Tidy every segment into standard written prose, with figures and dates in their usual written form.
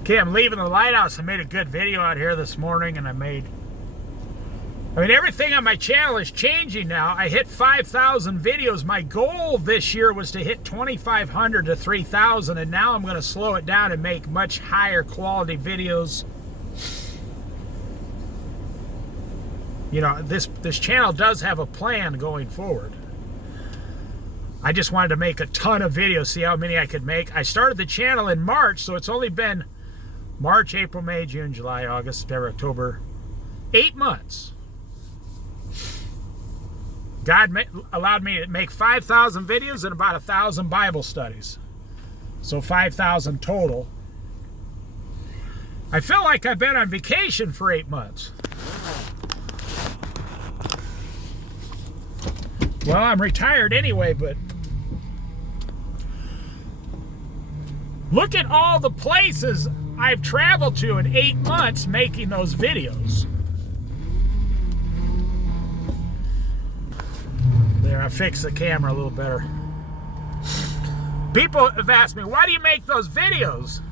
Okay, I'm leaving the lighthouse. I made a good video out here this morning, and I mean, everything on my channel is changing now. I hit 5,000 videos. My goal this year was to hit 2,500 to 3,000, and now I'm going to slow it down and make much higher quality videos. You know, this channel does have a plan going forward. I just wanted to make a ton of videos, see how many I could make. I started the channel in March, so it's only been March, April, May, June, July, August, September, October. 8 months. God allowed me to make 5,000 videos and about 1,000 Bible studies. So 5,000 total. I feel like I've been on vacation for 8 months. Well, I'm retired anyway, but look at all the places I've traveled to in 8 months making those videos. There, I fixed the camera a little better. People have asked me, why do you make those videos?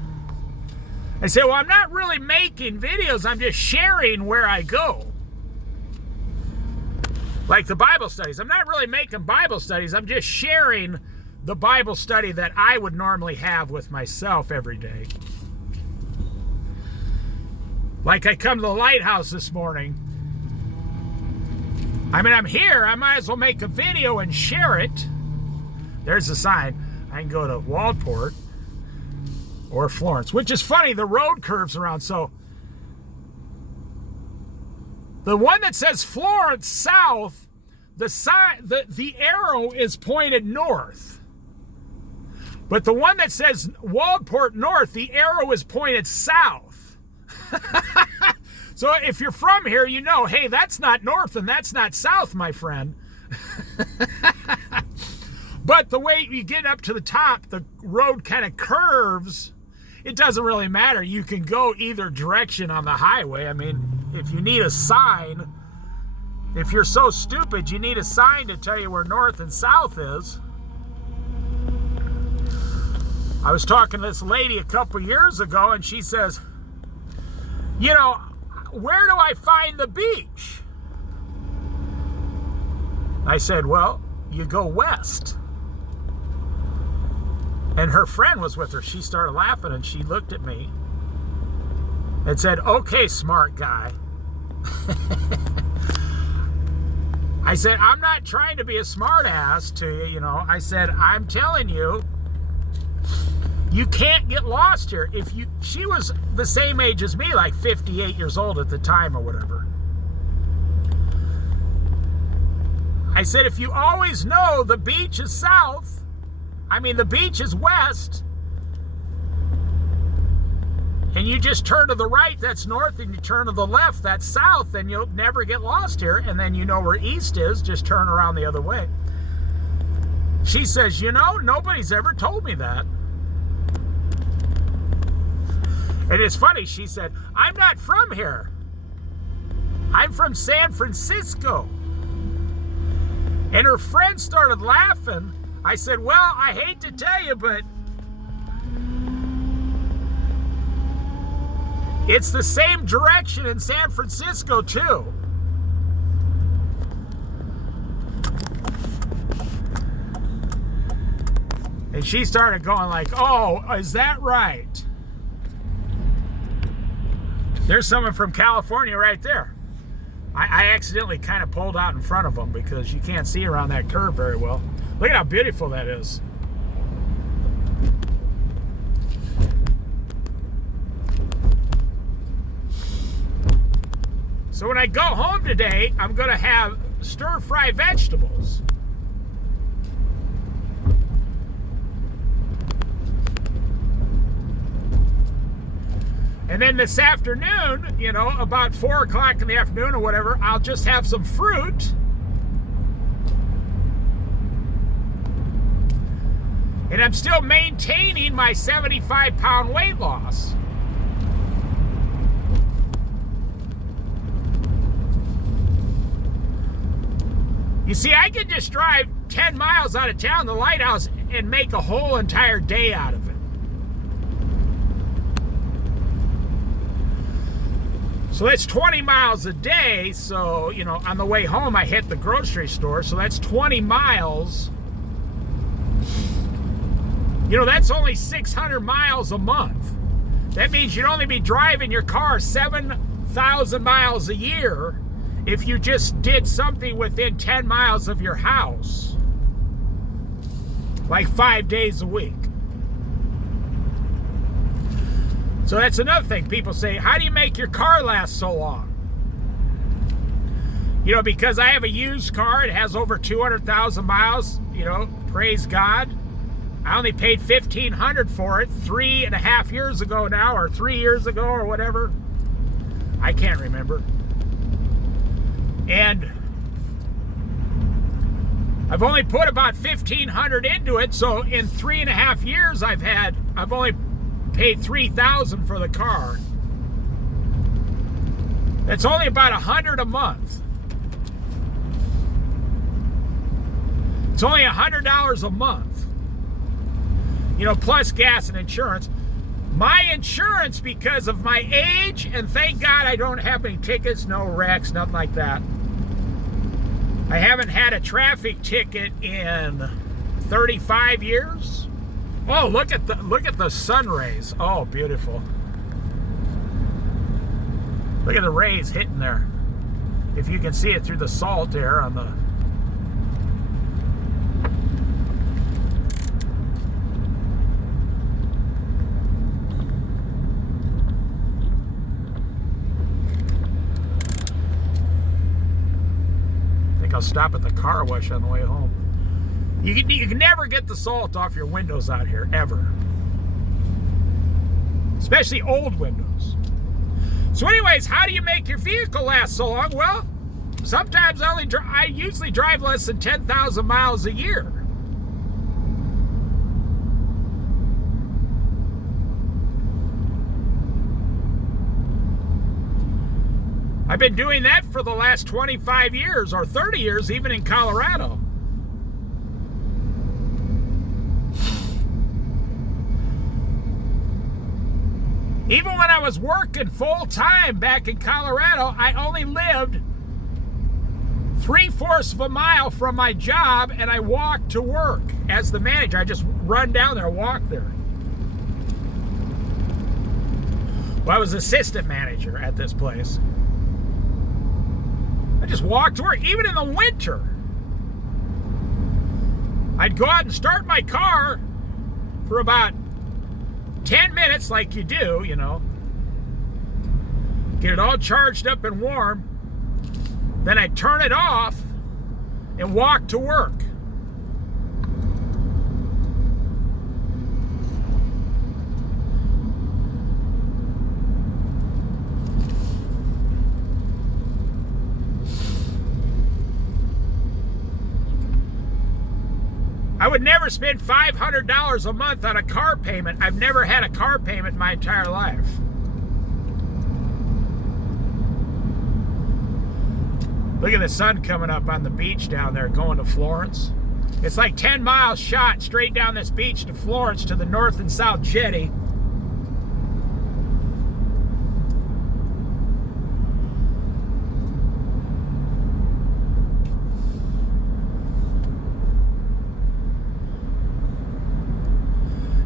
I say, well, I'm not really making videos, I'm just sharing where I go. Like the Bible studies. I'm not really making Bible studies, I'm just sharing the Bible study that I would normally have with myself every day. Like I come to the lighthouse this morning. I mean, I'm here, I might as well make a video and share it. There's the sign. I can go to Waldport or Florence, which is funny, the road curves around. So the one that says Florence south, the arrow is pointed north. But the one that says Waldport north, the arrow is pointed south. So if you're from here, you know, hey, that's not north and that's not south, my friend. But the way you get up to the top, the road kind of curves. It doesn't really matter. You can go either direction on the highway. I mean, if you need a sign, if you're so stupid, you need a sign to tell you where north and south is. I was talking to this lady a couple years ago, and she says, you know, where do I find the beach? I said, well, you go west. And her friend was with her. She started laughing, and she looked at me and said, okay, smart guy. I said, I'm not trying to be a smart ass to you, you know. I said, I'm telling you, you can't get lost here. She was the same age as me, like 58 years old at the time or whatever. I said, if you always know the beach is south, I mean the beach is west, and you just turn to the right, that's north, and you turn to the left, that's south, then you'll never get lost here, and then you know where east is, just turn around the other way. She says, you know, nobody's ever told me that. And it's funny, she said, I'm not from here. I'm from San Francisco. And her friend started laughing. I said, well, I hate to tell you, but it's the same direction in San Francisco, too. And she started going like, oh, is that right? There's someone from California right there. I accidentally kind of pulled out in front of them because you can't see around that curve very well. Look at how beautiful that is. So when I go home today, I'm going to have stir-fry vegetables. And then this afternoon, you know, about 4 o'clock in the afternoon or whatever, I'll just have some fruit. And I'm still maintaining my 75-pound weight loss. You see, I could just drive 10 miles out of town to the lighthouse and make a whole entire day out of it. So that's 20 miles a day. So, you know, on the way home, I hit the grocery store. So that's 20 miles. You know, that's only 600 miles a month. That means you'd only be driving your car 7,000 miles a year if you just did something within 10 miles of your house, like 5 days a week. So that's another thing. People say, how do you make your car last so long? You know, because I have a used car. It has over 200,000 miles. You know, praise God. I only paid $1,500 for it 3.5 years ago now, or 3 years ago, or whatever. I can't remember. And I've only put about $1,500 into it. So in 3.5 years, I've only paid $3,000 for the car. That's only about $100 a month. It's only $100 a month. You know, plus gas and insurance. My insurance, because of my age, and thank God I don't have any tickets, no wrecks, nothing like that. I haven't had a traffic ticket in 35 years. Oh, look at the sun rays. Oh, beautiful. Look at the rays hitting there. If you can see it through the salt there on the... I'll stop at the car wash on the way home. You can never get the salt off your windows out here, ever. Especially old windows. So anyways, how do you make your vehicle last so long? Well, sometimes I usually drive less than 10,000 miles a year. I've been doing that for the last 25 years or 30 years, even in Colorado. Even when I was working full time back in Colorado, I only lived 3/4 of a mile from my job, and I walked to work as the manager. I just run down there, walk there. Well, I was assistant manager at this place. I just walked to work, even in the winter. I'd go out and start my car for about 10 minutes, like you do, you know. Get it all charged up and warm. Then I'd turn it off and walk to work. I would never spend $500 a month on a car payment. I've never had a car payment in my entire life. Look at the sun coming up on the beach down there going to Florence. It's like 10 miles shot straight down this beach to Florence to the north and south jetty.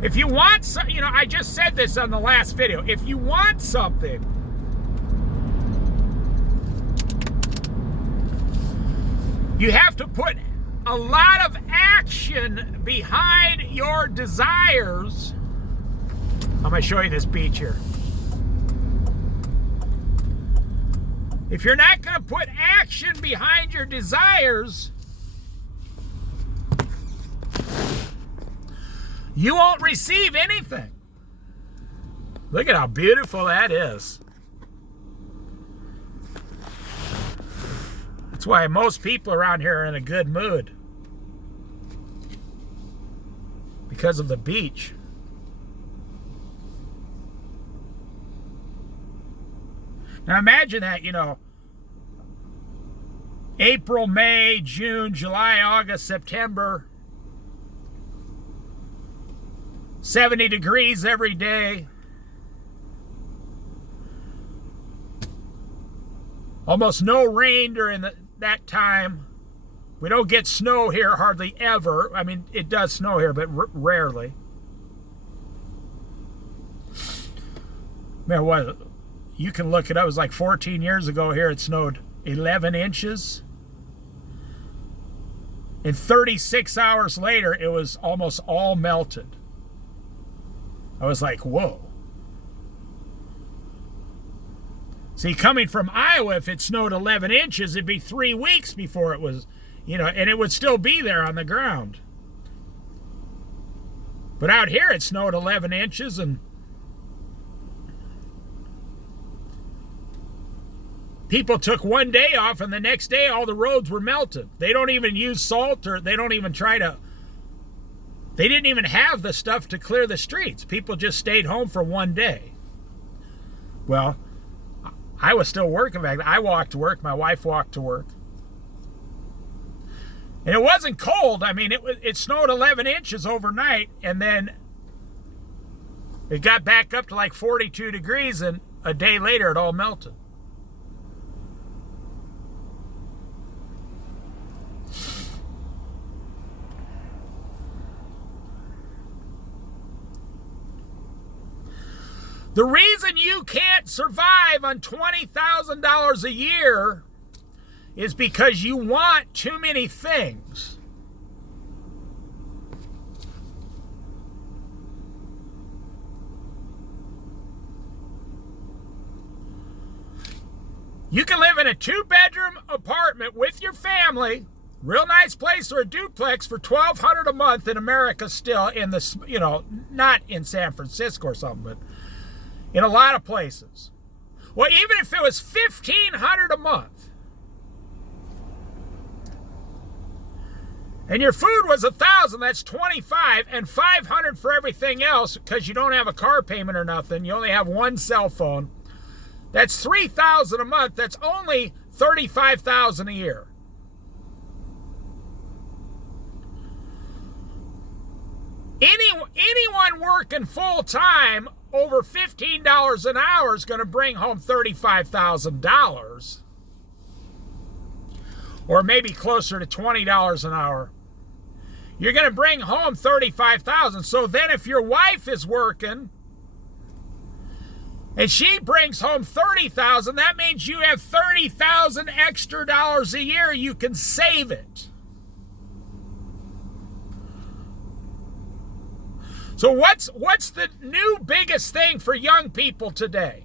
If you want something, you know, I just said this on the last video. If you want something, you have to put a lot of action behind your desires. I'm going to show you this beach here. If you're not going to put action behind your desires, you won't receive anything. Look at how beautiful that is. That's why most people around here are in a good mood. Because of the beach. Now imagine that, you know, April, May, June, July, August, September, 70 degrees every day. Almost no rain during that time. We don't get snow here hardly ever. I mean, it does snow here, but rarely. Man, what? You can look it up. It was like 14 years ago here. It snowed 11 inches. And 36 hours later, it was almost all melted. I was like, whoa. See, coming from Iowa, if it snowed 11 inches, it'd be 3 weeks before it was, and it would still be there on the ground. But out here, it snowed 11 inches, and people took one day off, and the next day, all the roads were melted. They don't even use salt, or they don't even they didn't even have the stuff to clear the streets. People just stayed home for one day. Well, I was still working back then. I walked to work. My wife walked to work. And it wasn't cold. I mean, it snowed 11 inches overnight, and then it got back up to like 42 degrees, and a day later it all melted. The reason you can't survive on $20,000 a year is because you want too many things. You can live in a 2-bedroom apartment with your family, real nice place, or a duplex for $1,200 a month in America still, in this, not in San Francisco or something, but in a lot of places. Well, even if it was $1,500 a month, and your food was $1,000, that's $25, and $500 for everything else because you don't have a car payment or nothing. You only have one cell phone. That's $3,000 a month. That's only $35,000 a year. Anyone working full time over $15 an hour is going to bring home $35,000, or maybe closer to $20 an hour. You're going to bring home $35,000. So then if your wife is working and she brings home $30,000, that means you have $30,000 extra dollars a year. You can save it. So what's the new biggest thing for young people today?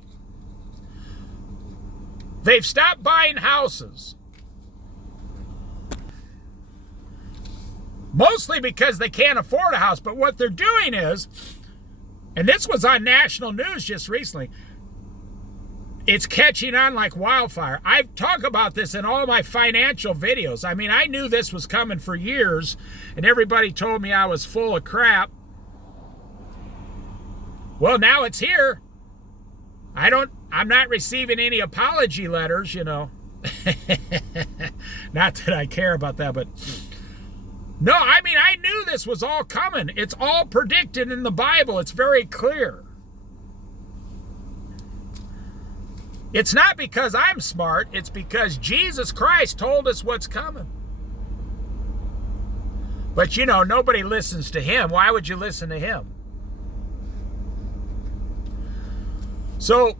They've stopped buying houses. Mostly because they can't afford a house. But what they're doing is, and this was on national news just recently, it's catching on like wildfire. I've talked about this in all my financial videos. I mean, I knew this was coming for years, and everybody told me I was full of crap. Well, now it's here. I'm not receiving any apology letters, Not that I care about that, but no, I mean, I knew this was all coming. It's all predicted in the Bible. It's very clear. It's not because I'm smart. It's because Jesus Christ told us what's coming. But, nobody listens to him. Why would you listen to him? So,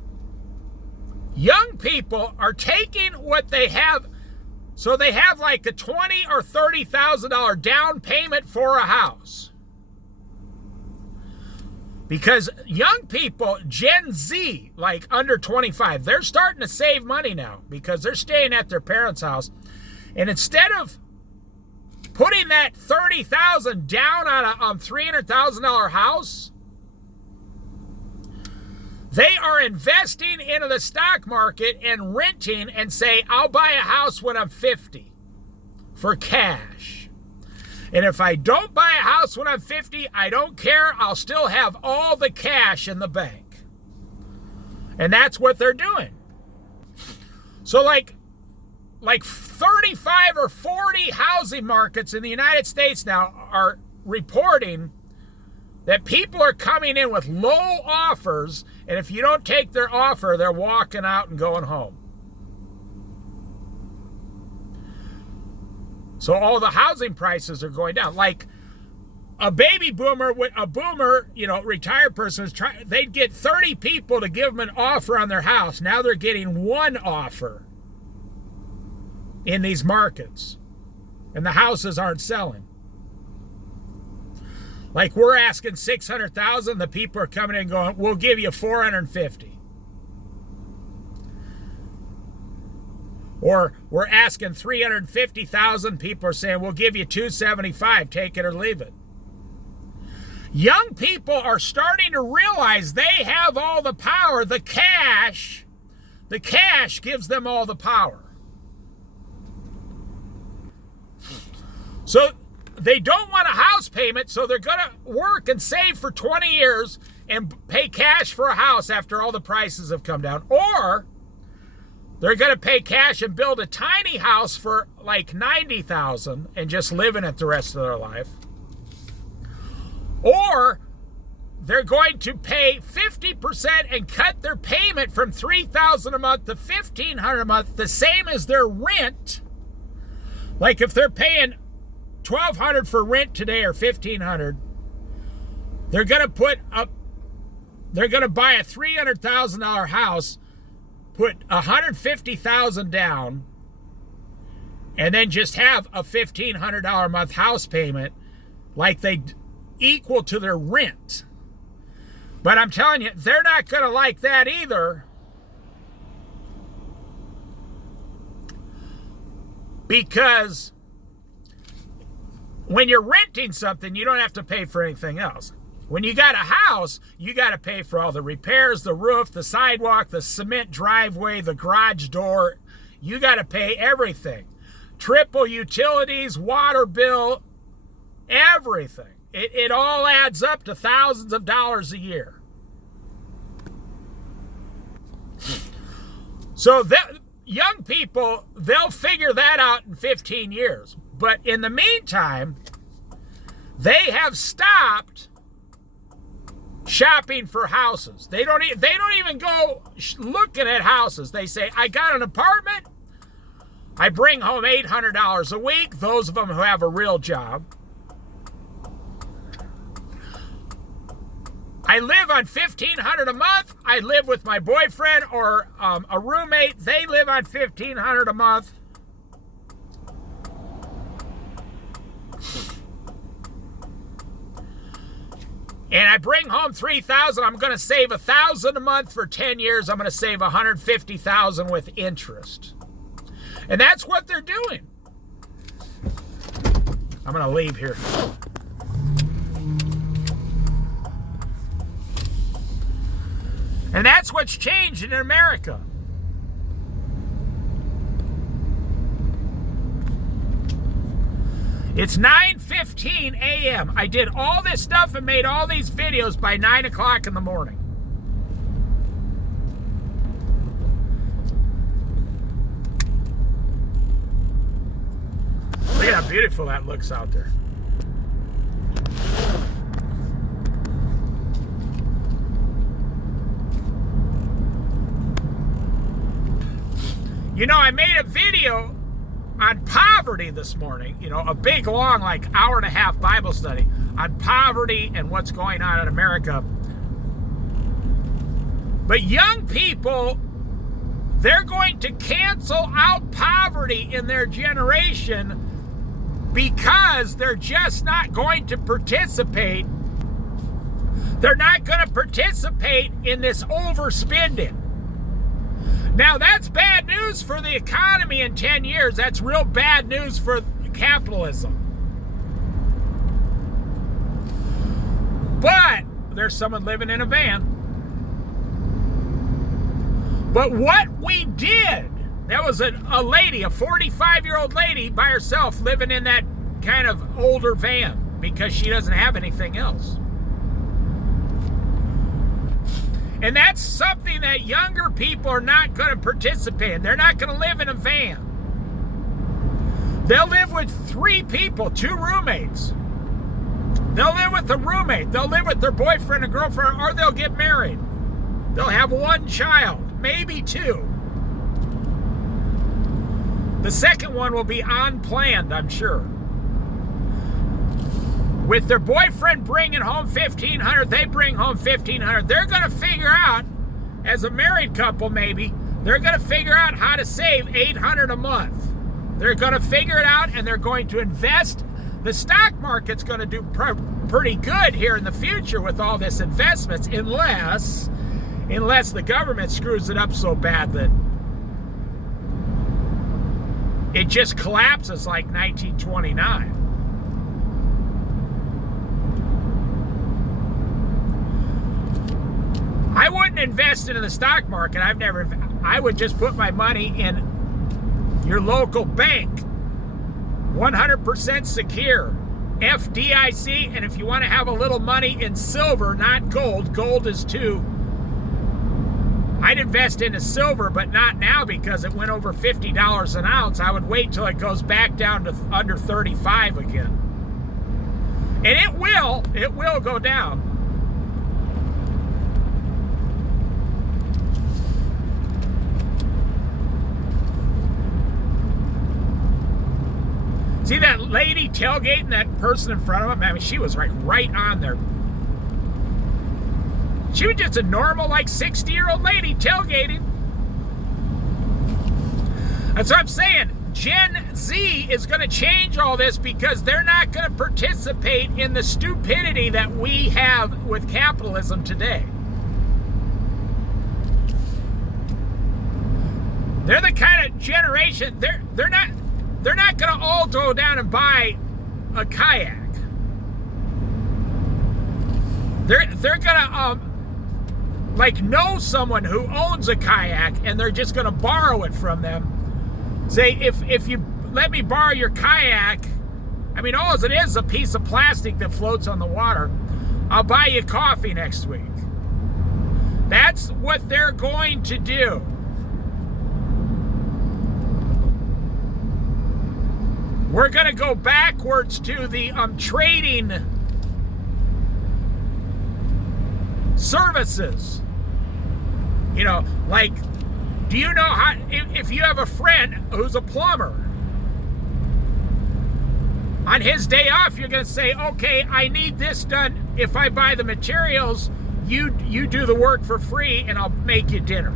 young people are taking what they have. So they have like a $20,000 or $30,000 down payment for a house. Because young people, Gen Z, like under 25, they're starting to save money now because they're staying at their parents' house. And instead of putting that $30,000 down on a $300,000 house, they are investing into the stock market and renting and say, I'll buy a house when I'm 50 for cash. And if I don't buy a house when I'm 50, I don't care. I'll still have all the cash in the bank. And that's what they're doing. So like 35 or 40 housing markets in the United States now are reporting that people are coming in with low offers, and if you don't take their offer, they're walking out and going home. So all the housing prices are going down. Like a baby boomer, retired person they'd get 30 people to give them an offer on their house. Now they're getting one offer in these markets, and the houses aren't selling. Like we're asking $600,000, the people are coming in and going, we'll give you $450,000. Or we're asking $350,000, people are saying, we'll give you $275,000, take it or leave it. Young people are starting to realize they have all the power. The cash gives them all the power. So they don't want a house payment, so they're going to work and save for 20 years and pay cash for a house after all the prices have come down. Or they're going to pay cash and build a tiny house for like $90,000 and just live in it the rest of their life. Or they're going to pay 50% and cut their payment from $3,000 a month to $1,500 a month, the same as their rent. Like if they're paying $1,200 for rent today or $1,500, they're going to buy a $300,000 house, put $150,000 down, and then just have a $1,500 a month house payment like they equal to their rent. But I'm telling you, they're not going to like that either, because when you're renting something, you don't have to pay for anything else. When you got a house, you got to pay for all the repairs, the roof, the sidewalk, the cement driveway, the garage door. You got to pay everything. Triple utilities, water bill, everything. It all adds up to thousands of dollars a year. So young people, they'll figure that out in 15 years. But in the meantime, they have stopped shopping for houses. They don't even go looking at houses. They say, I got an apartment. I bring home $800 a week, those of them who have a real job. I live on $1,500 a month. I live with my boyfriend or a roommate. They live on $1,500 a month. And I bring home $3,000. I'm going to save $1,000 a month for 10 years. I'm going to save $150,000 with interest. And that's what they're doing. I'm going to leave here. And that's what's changed in America. It's 9:15 a.m. I did all this stuff and made all these videos by 9 o'clock in the morning. Look at how beautiful that looks out there. You know, I made a video on poverty this morning, a big, long, like hour-and-a-half Bible study on poverty and what's going on in America. But young people, they're going to cancel out poverty in their generation because they're just not going to participate. They're not going to participate in this overspending. Now, that's bad news for the economy in 10 years. That's real bad news for capitalism. But there's someone living in a van. But what we did, there was a lady, a 45-year-old lady by herself living in that kind of older van because she doesn't have anything else. And that's something that younger people are not going to participate in. They're not going to live in a van. They'll live with 3 people, 2 roommates. They'll live with a roommate. They'll live with their boyfriend and girlfriend, or they'll get married. They'll have 1 child, maybe 2. The second one will be unplanned, I'm sure. With their boyfriend bringing home $1,500, they bring home $1,500. They're going to figure out, as a married couple maybe, they're going to figure out how to save $800 a month. They're going to figure it out, and they're going to invest. The stock market's going to do pretty good here in the future with all this investments, unless the government screws it up so bad that it just collapses like 1929. I wouldn't invest into the stock market. I would just put my money in your local bank. 100% secure. FDIC, and if you want to have a little money in silver, not gold. Gold is too. I'd invest into silver, but not now because it went over $50 an ounce. I would wait till it goes back down to under 35 again. And it will go down. See that lady tailgating that person in front of him? I mean, she was like right on there. She was just a normal, like, 60-year-old lady tailgating. That's what I'm saying. Gen Z is going to change all this because they're not going to participate in the stupidity that we have with capitalism today. They're the kind of generation, they're not going to all go down and buy a kayak. They're going to like know someone who owns a kayak, and they're just going to borrow it from them. Say, if you let me borrow your kayak, I mean, all it is a piece of plastic that floats on the water. I'll buy you coffee next week. That's what they're going to do. We're going to go backwards to the trading services. You know, like, do you know how, if you have a friend who's a plumber, on his day off, you're going to say, okay, I need this done. If I buy the materials, you do the work for free, and I'll make you dinner.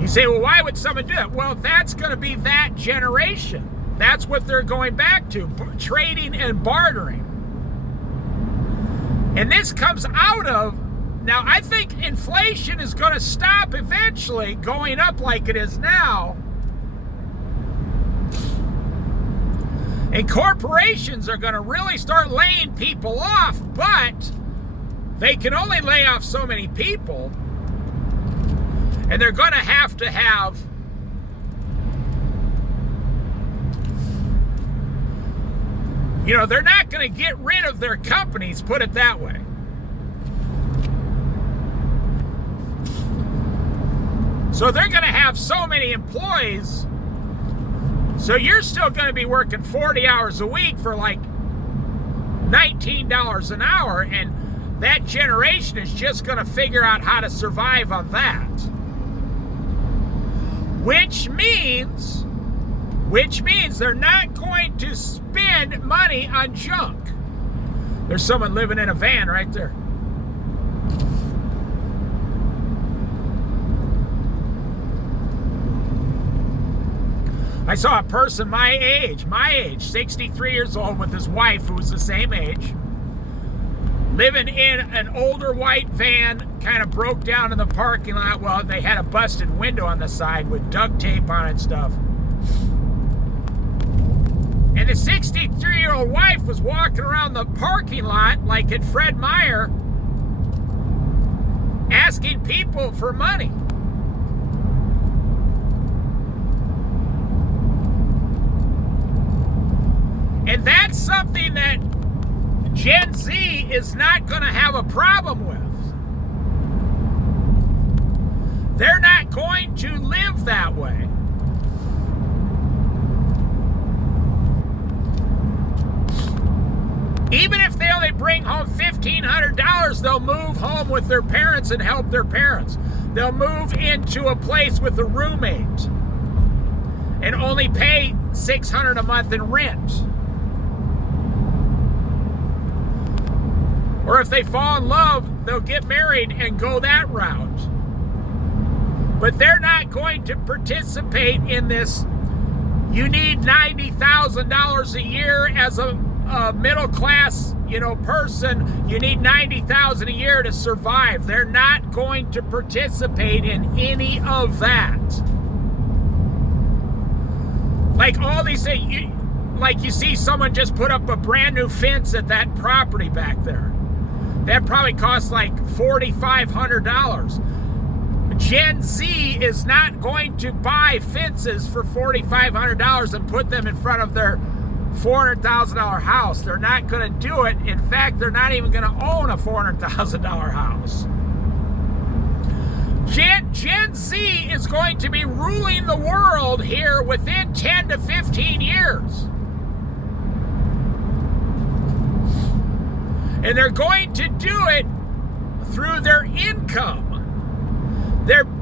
You say, well, why would someone do that? Well, that's going to be that generation. That's what they're going back to, trading and bartering. And this comes out of, now I think inflation is going to stop eventually going up like it is now. And corporations are going to really start laying people off, but they can only lay off so many people. And they're going to have, you know, they're not going to get rid of their companies, put it that way. So they're going to have so many employees. So you're still going to be working 40 hours a week for like $19 an hour. And that generation is just going to figure out how to survive on that. Which means they're not going to spend money on junk. There's someone living in a van right there. I saw a person my age, 63 years old, with his wife who was the same age, living in an older white van, kind of broke down in the parking lot. Well, they had a busted window on the side with duct tape on it and stuff. And the 63-year-old wife was walking around the parking lot like at Fred Meyer, asking people for money. And that's something that Gen Z is not going to have a problem with. They're not going to live that way. Even if they only bring home $1,500, they'll move home with their parents and help their parents. they'll move into a place with a roommate and only pay $600 a month in rent. Or if they fall in love, they'll get married and go that route. But they're not going to participate in this. You need $90,000 a year as a middle class, person. You need $90,000 a year to survive. They're not going to participate in any of that. Like all these things, like you see someone just put up a brand new fence at that property back there. That probably costs like $4,500. Gen Z is not going to buy fences for $4,500 and put them in front of their $400,000 house. They're not going to do it. In fact, they're not even going to own a $400,000 house. Gen Z is going to be ruling the world here within 10 to 15 years. And they're going to do it through their income.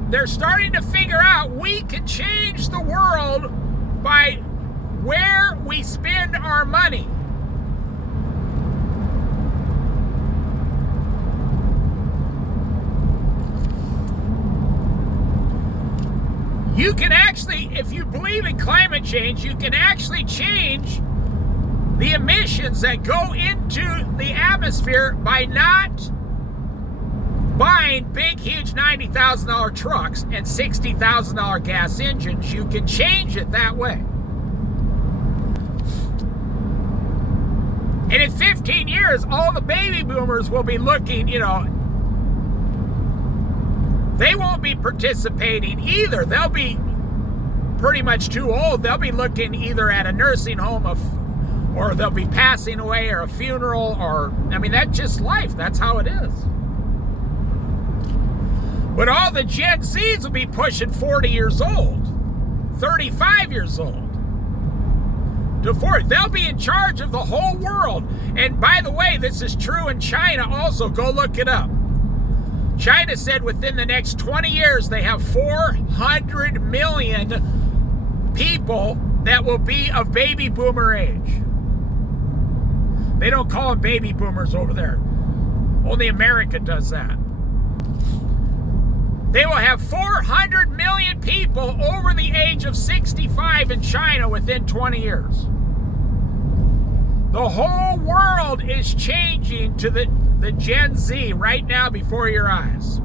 They're starting to figure out we can change the world by where we spend our money. You can actually, if you believe in climate change, you can actually change the emissions that go into the atmosphere by not buying big, huge $90,000 trucks and $60,000 gas engines. You can change it that way. And in 15 years, all the baby boomers will be looking, they won't be participating either. They'll be pretty much too old. They'll be looking either at a nursing home or they'll be passing away or a funeral that's just life. That's how it is. But all the Gen Zs will be pushing 40 years old, 35 years old. To 40. They'll be in charge of the whole world. And by the way, this is true in China also. Go look it up. China said within the next 20 years, they have 400 million people that will be of baby boomer age. They don't call them baby boomers over there. Only America does that. They will have 400 million people over the age of 65 in China within 20 years. The whole world is changing to the Gen Z right now before your eyes.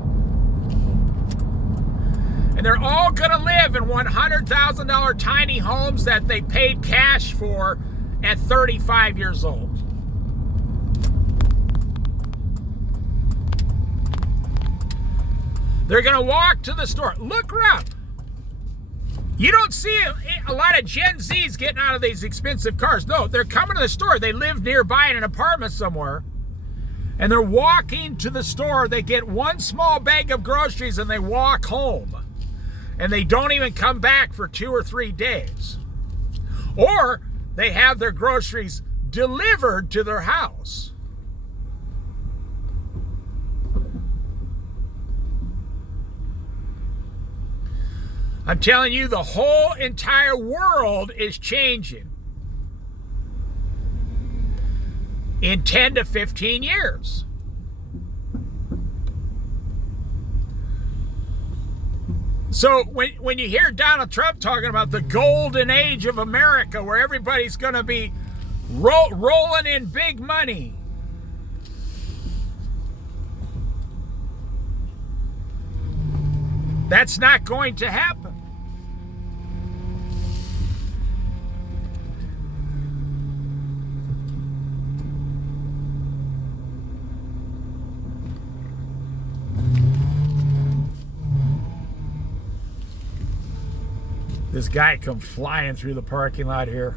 And they're all going to live in $100,000 tiny homes that they paid cash for at 35 years old. They're going to walk to the store. Look around. You don't see a lot of Gen Zs getting out of these expensive cars. No, they're coming to the store. They live nearby in an apartment somewhere. And they're walking to the store. They get one small bag of groceries and they walk home. And they don't even come back for 2 or 3 days. Or they have their groceries delivered to their house. I'm telling you, the whole entire world is changing in 10 to 15 years. So when you hear Donald Trump talking about the golden age of America, where everybody's going to be rolling in big money, that's not going to happen. This guy come flying through the parking lot here.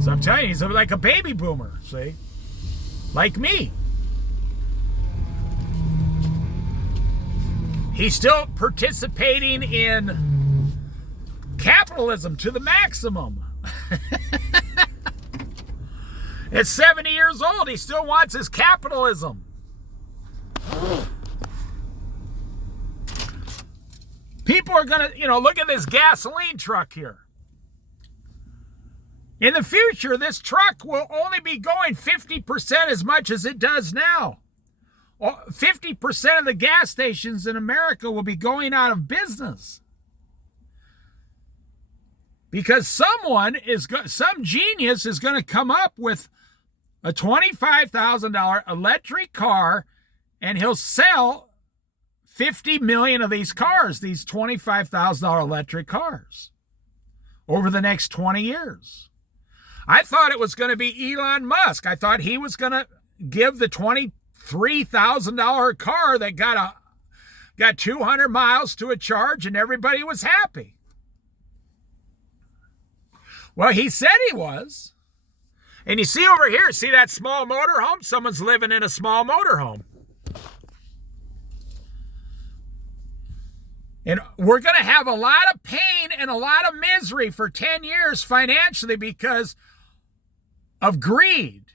So I'm telling you, he's like a baby boomer, see? Like me. He's still participating in capitalism to the maximum. At 70 years old, he still wants his capitalism. People are going to, look at this gasoline truck here. In the future, this truck will only be going 50% as much as it does now. 50% of the gas stations in America will be going out of business. Because some genius is going to come up with a $25,000 electric car, and he'll sell 50 million of these cars, these $25,000 electric cars, over the next 20 years. I thought it was going to be Elon Musk. I thought he was going to give the $23,000 car that got 200 miles to a charge and everybody was happy. Well, he said he was. And you see over here, see that small motorhome? Someone's living in a small motorhome. And we're going to have a lot of pain and a lot of misery for 10 years financially because of greed.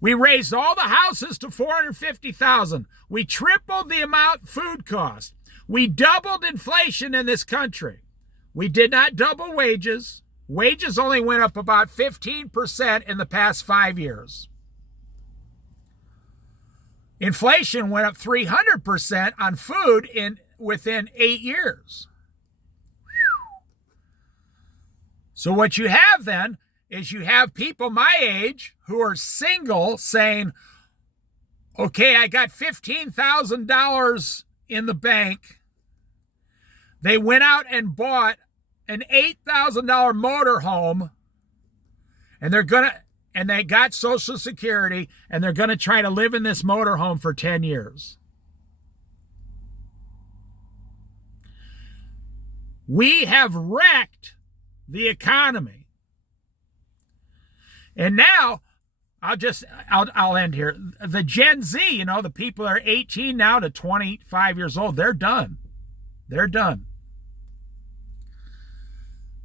We raised all the houses to $450,000. We tripled the amount food cost. We doubled inflation in this country. We did not double wages. Wages only went up about 15% in the past 5 years. Inflation went up 300% on food within 8 years. So what you have then is you have people my age who are single saying, okay, I got $15,000 in the bank. They went out and bought an $8,000 motorhome, and they got Social Security, and they're going to try to live in this motorhome for 10 years. We have wrecked the economy. And now, I'll end here. The Gen Z, the people are 18 now to 25 years old, they're done. They're done.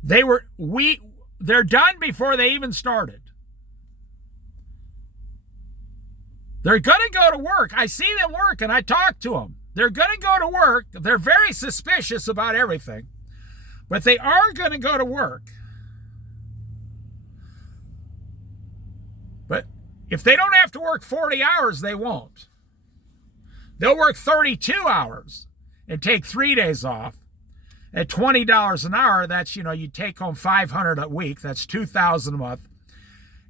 They're done before they even started. They're going to go to work. I see them work and I talk to them. They're going to go to work. They're very suspicious about everything, but they are going to go to work. But if they don't have to work 40 hours, they won't. They'll work 32 hours and take 3 days off. At $20 an hour, that's, you take home $500 a week. That's $2,000 a month.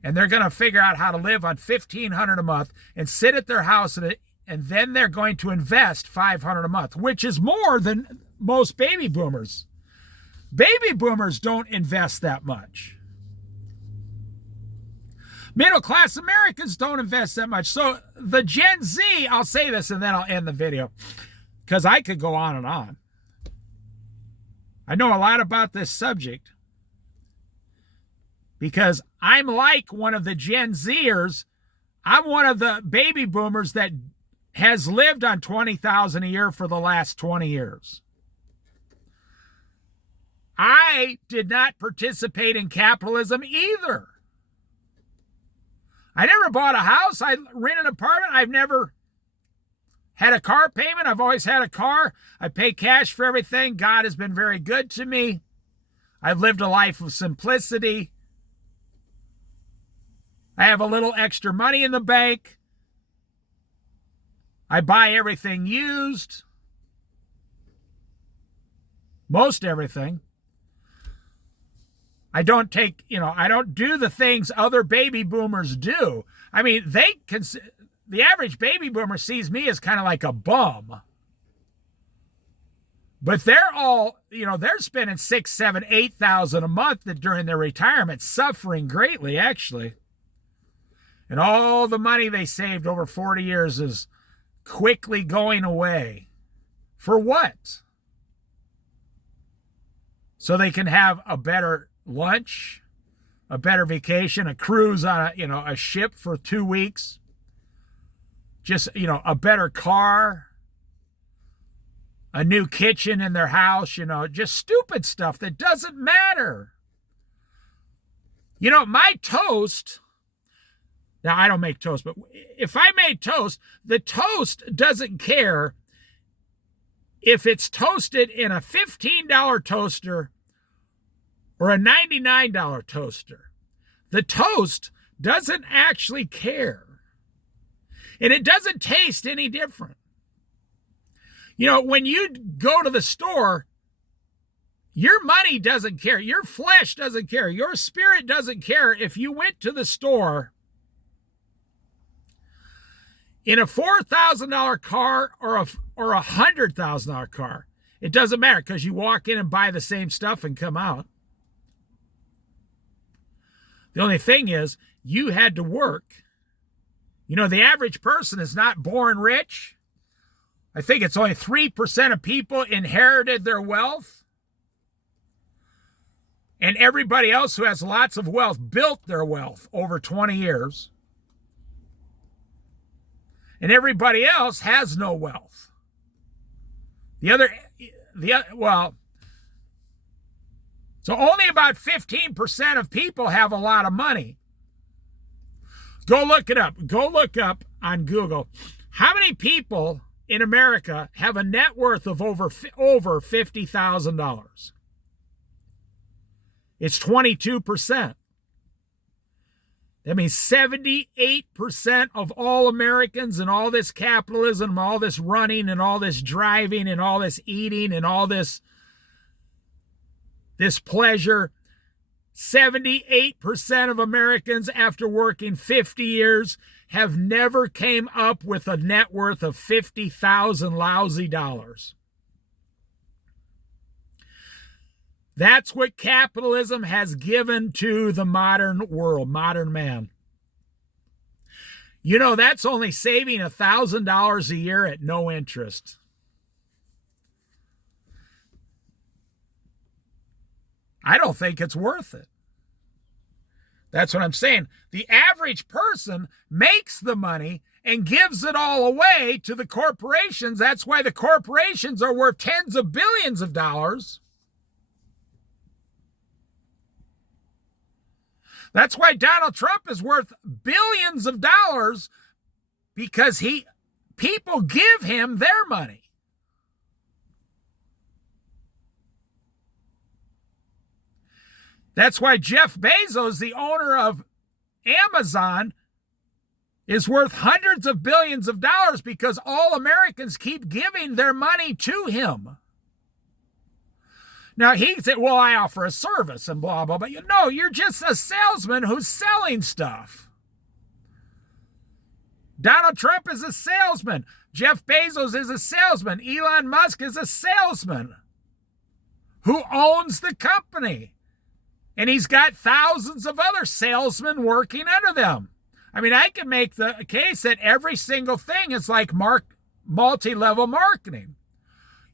And they're going to figure out how to live on $1,500 a month and sit at their house, and then they're going to invest $500 a month, which is more than most baby boomers. Baby boomers don't invest that much. Middle-class Americans don't invest that much. So the Gen Z, I'll say this and then I'll end the video, because I could go on and on. I know a lot about this subject because I'm like one of the Gen Zers. I'm one of the baby boomers that has lived on $20,000 a year for the last 20 years. I did not participate in capitalism either. I never bought a house. I rented an apartment. I've never had a car payment. I've always had a car. I pay cash for everything. God has been very good to me. I've lived a life of simplicity. I have a little extra money in the bank. I buy everything used. Most everything. I don't do the things other baby boomers do. I mean, the average baby boomer sees me as kind of like a bum. But they're all, they're spending $6,000, $7,000, $8,000 a month during their retirement, suffering greatly, actually. And all the money they saved over 40 years is quickly going away. For what? So they can have a better lunch, a better vacation, a cruise on a ship for 2 weeks. Just, a better car, a new kitchen in their house, just stupid stuff that doesn't matter. My toast, Now, I don't make toast, but if I made toast, the toast doesn't care if it's toasted in a $15 toaster or a $99 toaster. The toast doesn't actually care. And it doesn't taste any different. You know, when you go to the store, your money doesn't care. Your flesh doesn't care. Your spirit doesn't care if you went to the store in a $4,000 car or a $100,000 car. It doesn't matter because you walk in and buy the same stuff and come out. The only thing is you had to work. You know, the average person is not born rich. I think it's only 3% of people inherited their wealth. And everybody else who has lots of wealth built their wealth over 20 years. And everybody else has no wealth. So only about 15% of people have a lot of money. Go look it up. Go look up on Google. How many people in America have a net worth of over $50,000? It's 22%. That means 78% of all Americans and all this capitalism, all this running and all this driving and all this eating and all this pleasure, 78% of Americans after working 50 years have never came up with a net worth of 50,000 lousy dollars. That's what capitalism has given to the modern world, modern man. You know, that's only saving $1,000 a year at no interest. I don't think it's worth it. That's what I'm saying. The average person makes the money and gives it all away to the corporations. That's why the corporations are worth tens of billions of dollars. That's why Donald Trump is worth billions of dollars, because people give him their money. That's why Jeff Bezos, the owner of Amazon, is worth hundreds of billions of dollars, because all Americans keep giving their money to him. Now, he said, well, I offer a service and blah, blah, blah. No, you're just a salesman who's selling stuff. Donald Trump is a salesman. Jeff Bezos is a salesman. Elon Musk is a salesman who owns the company. And he's got thousands of other salesmen working under them. I mean, I can make the case that every single thing is like multi-level marketing.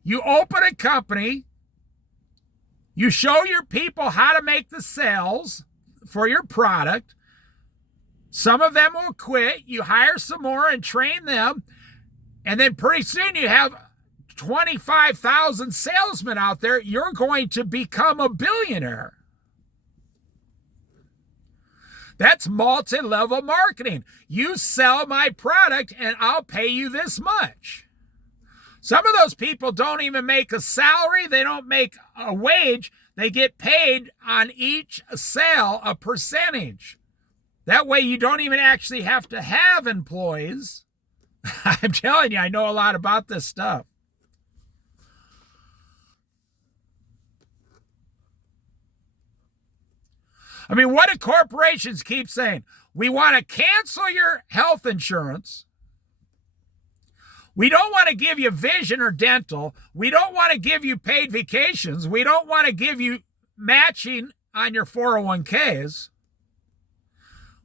You open a company, you show your people how to make the sales for your product. Some of them will quit. You hire some more and train them. And then pretty soon you have 25,000 salesmen out there. You're going to become a billionaire. That's multi-level marketing. You sell my product and I'll pay you this much. Some of those people don't even make a salary. They don't make a wage. They get paid on each sale a percentage. That way you don't even actually have to have employees. I'm telling you, I know a lot about this stuff. I mean, what do corporations keep saying? We want to cancel your health insurance. We don't want to give you vision or dental. We don't want to give you paid vacations. We don't want to give you matching on your 401ks.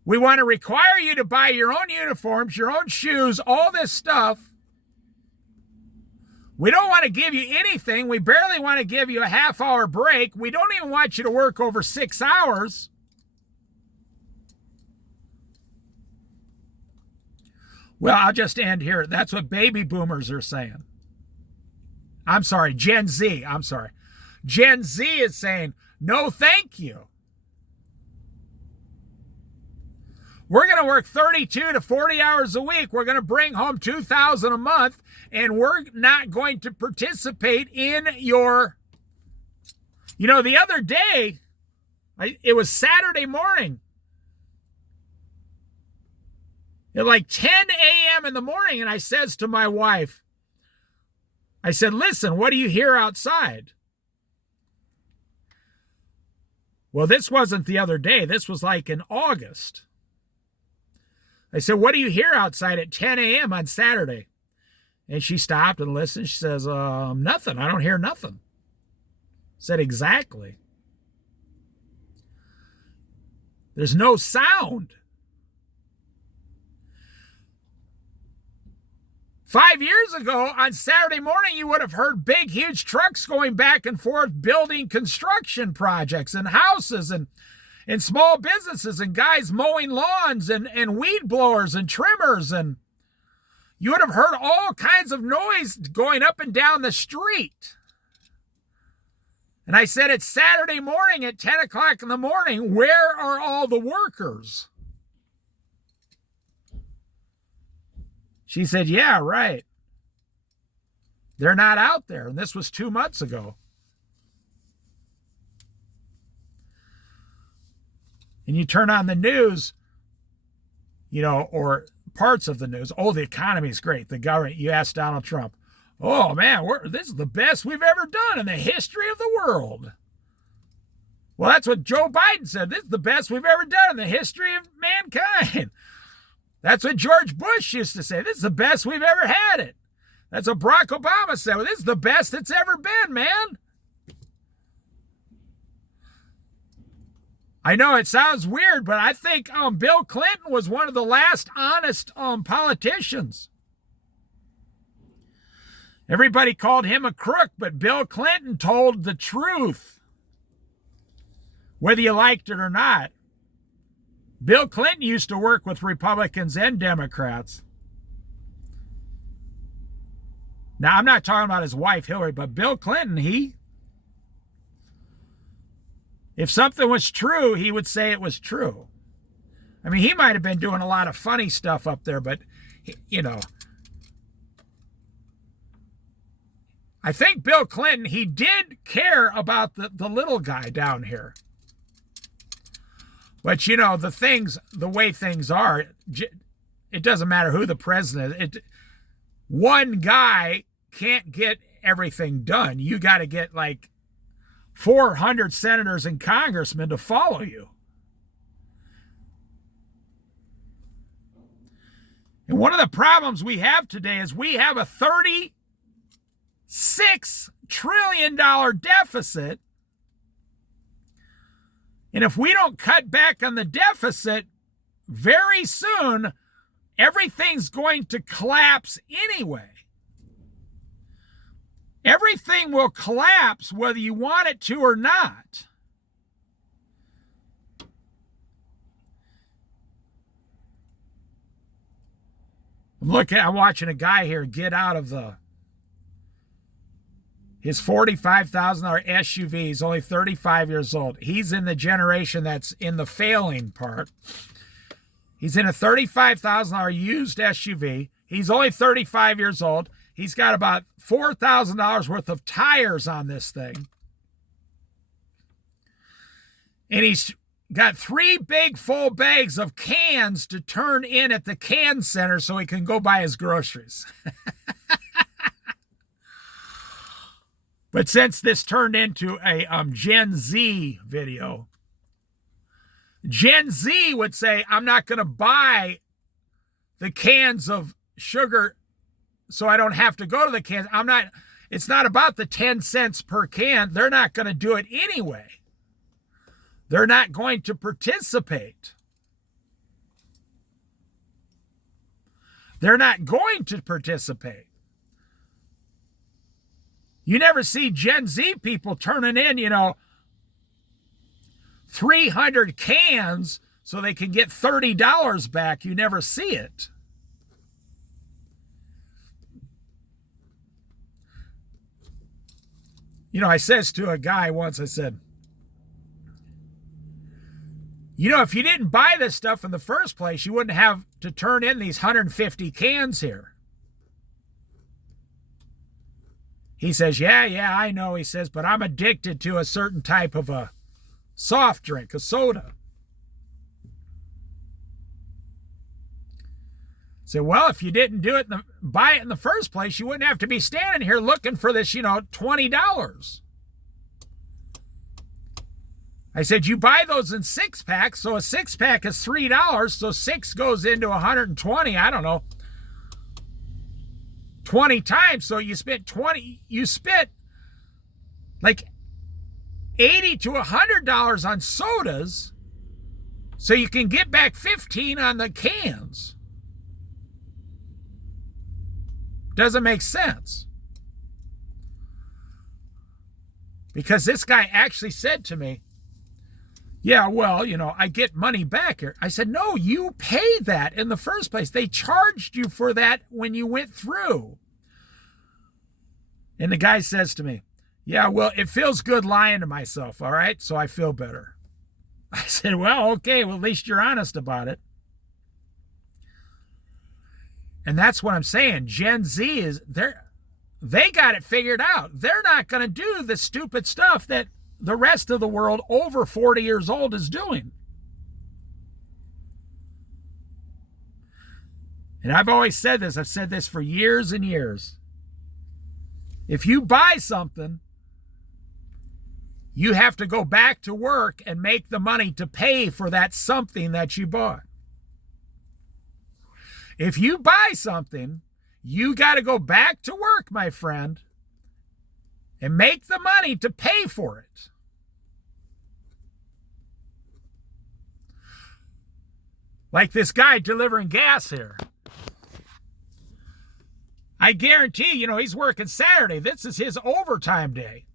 We want to require you to buy your own uniforms, your own shoes, all this stuff. We don't want to give you anything. We barely want to give you a half-hour break. We don't even want you to work over 6 hours. Well, I'll just end here. That's what baby boomers are saying. I'm sorry, Gen Z. Gen Z is saying, no, thank you. We're going to work 32 to 40 hours a week. We're going to bring home $2,000 a month, and we're not going to participate in your, the other day, it was Saturday morning. At like 10 a.m. in the morning, and I says to my wife, I said, listen, what do you hear outside? Well, this wasn't the other day. This was like in August. I said, what do you hear outside at 10 a.m. on Saturday? And she stopped and listened. She says, nothing. I don't hear nothing. I said, exactly. There's no sound. 5 years ago, on Saturday morning, you would have heard big, huge trucks going back and forth building construction projects and houses and small businesses and guys mowing lawns and weed blowers and trimmers. And you would have heard all kinds of noise going up and down the street. And I said, it's Saturday morning at 10 o'clock in the morning. Where are all the workers? She said, yeah, right. They're not out there. And this was 2 months ago. And you turn on the news, or parts of the news. Oh, the economy is great. The government, you ask Donald Trump, oh, man, this is the best we've ever done in the history of the world. Well, that's what Joe Biden said. This is the best we've ever done in the history of mankind. That's what George Bush used to say. This is the best we've ever had it. That's what Barack Obama said. Well, this is the best it's ever been, man. I know it sounds weird, but I think Bill Clinton was one of the last honest politicians. Everybody called him a crook, but Bill Clinton told the truth, whether you liked it or not. Bill Clinton used to work with Republicans and Democrats. Now, I'm not talking about his wife, Hillary, but Bill Clinton, if something was true, he would say it was true. I mean, he might have been doing a lot of funny stuff up there, but, I think Bill Clinton, he did care about the little guy down here. But, the way things are, it doesn't matter who the president is. One guy can't get everything done. You got to get like 400 senators and congressmen to follow you. And one of the problems we have today is we have a $36 trillion deficit. And if we don't cut back on the deficit, very soon, everything's going to collapse anyway. Everything will collapse whether you want it to or not. I'm watching a guy here get out of his $45,000 SUV. He's only 35 years old. He's in the generation that's in the failing part. He's in a $35,000 used SUV. He's only 35 years old. He's got about $4,000 worth of tires on this thing. And he's got 3 big full bags of cans to turn in at the can center so he can go buy his groceries. But since this turned into a Gen Z video, Gen Z would say, I'm not going to buy the cans of sugar so I don't have to go to the cans. It's not about the 10 cents per can. They're not going to do it anyway. They're not going to participate. They're not going to participate. You never see Gen Z people turning in, 300 cans so they can get $30 back. You never see it. I says to a guy once, I said, You know, if you didn't buy this stuff in the first place, you wouldn't have to turn in these 150 cans here. He says, yeah, I know. He says, but I'm addicted to a certain type of a soft drink, a soda. So, well, if you didn't buy it in the first place, you wouldn't have to be standing here looking for this, $20. I said, you buy those in 6-packs, so a 6-pack is $3, so 6 goes into 120, I don't know, 20 times, so you spent like $80 to $100 on sodas, so you can get back 15 on the cans. Doesn't make sense. Because this guy actually said to me, yeah, well, I get money back here. I said, no, you pay that in the first place. They charged you for that when you went through. And the guy says to me, yeah, well, it feels good lying to myself, all right? So I feel better. I said, well, okay, well, at least you're honest about it. And that's what I'm saying. Gen Z they got it figured out. They're not going to do the stupid stuff that the rest of the world over 40 years old is doing. And I've always said this. I've said this for years and years. If you buy something, you have to go back to work and make the money to pay for that something that you bought. If you buy something, you got to go back to work, my friend, and make the money to pay for it. Like this guy delivering gas here. I guarantee, he's working Saturday. This is his overtime day.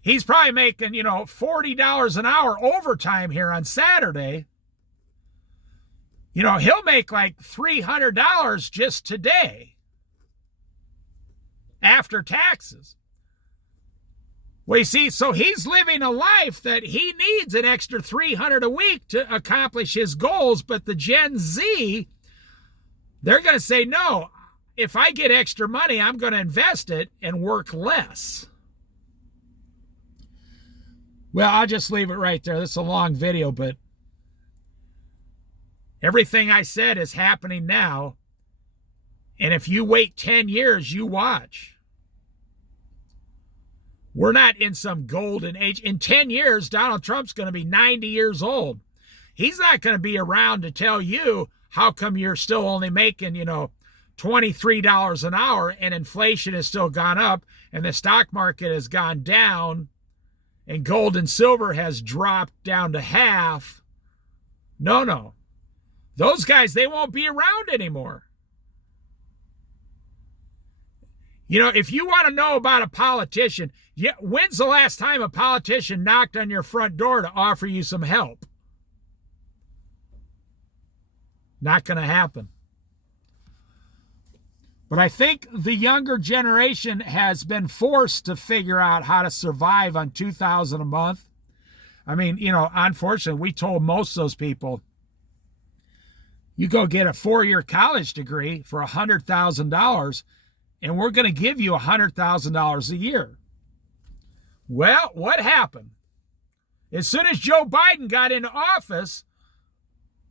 He's probably making, $40 an hour overtime here on Saturday. He'll make like $300 just today after taxes. Well, you see, so he's living a life that he needs an extra $300 a week to accomplish his goals. But the Gen Z, they're going to say, no, if I get extra money, I'm going to invest it and work less. Well, I'll just leave it right there. This is a long video, but everything I said is happening now. And if you wait 10 years, you watch. We're not in some golden age. In 10 years, Donald Trump's going to be 90 years old. He's not going to be around to tell you how come you're still only making, $23 an hour and inflation has still gone up and the stock market has gone down and gold and silver has dropped down to half. No. Those guys, they won't be around anymore. If you want to know about a politician, when's the last time a politician knocked on your front door to offer you some help? Not going to happen. But I think the younger generation has been forced to figure out how to survive on $2,000 a month. I mean, unfortunately, we told most of those people, you go get a 4-year college degree for $100,000, and we're going to give you $100,000 a year. Well, what happened? As soon as Joe Biden got into office,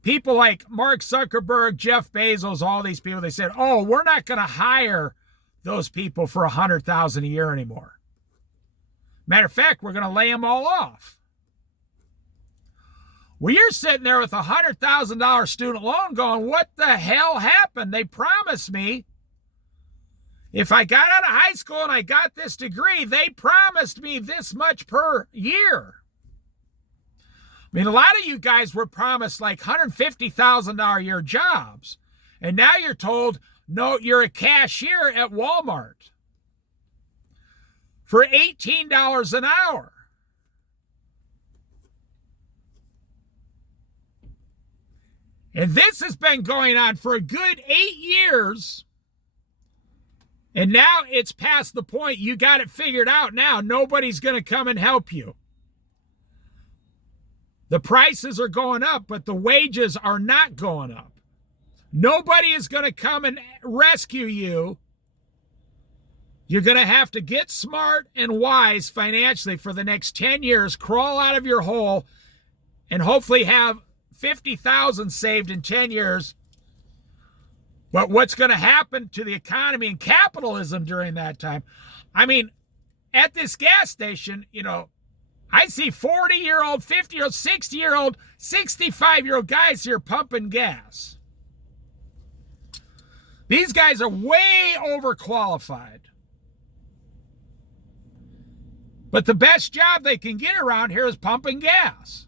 people like Mark Zuckerberg, Jeff Bezos, all these people, they said, oh, we're not going to hire those people for $100,000 a year anymore. Matter of fact, we're going to lay them all off. Well, you're sitting there with a $100,000 student loan going, what the hell happened? They promised me if I got out of high school and I got this degree, they promised me this much per year. I mean, a lot of you guys were promised like $150,000 a year jobs. And now you're told, no, you're a cashier at Walmart for $18 an hour. And this has been going on for a good 8 years. And now it's past the point you got it figured out now. Nobody's going to come and help you. The prices are going up, but the wages are not going up. Nobody is going to come and rescue you. You're going to have to get smart and wise financially for the next 10 years, crawl out of your hole, and hopefully have 50,000 saved in 10 years. But what's going to happen to the economy and capitalism during that time? I mean, at this gas station, I see 40-year-old, 50-year-old, 60-year-old, 65-year-old guys here pumping gas. These guys are way overqualified. But the best job they can get around here is pumping gas.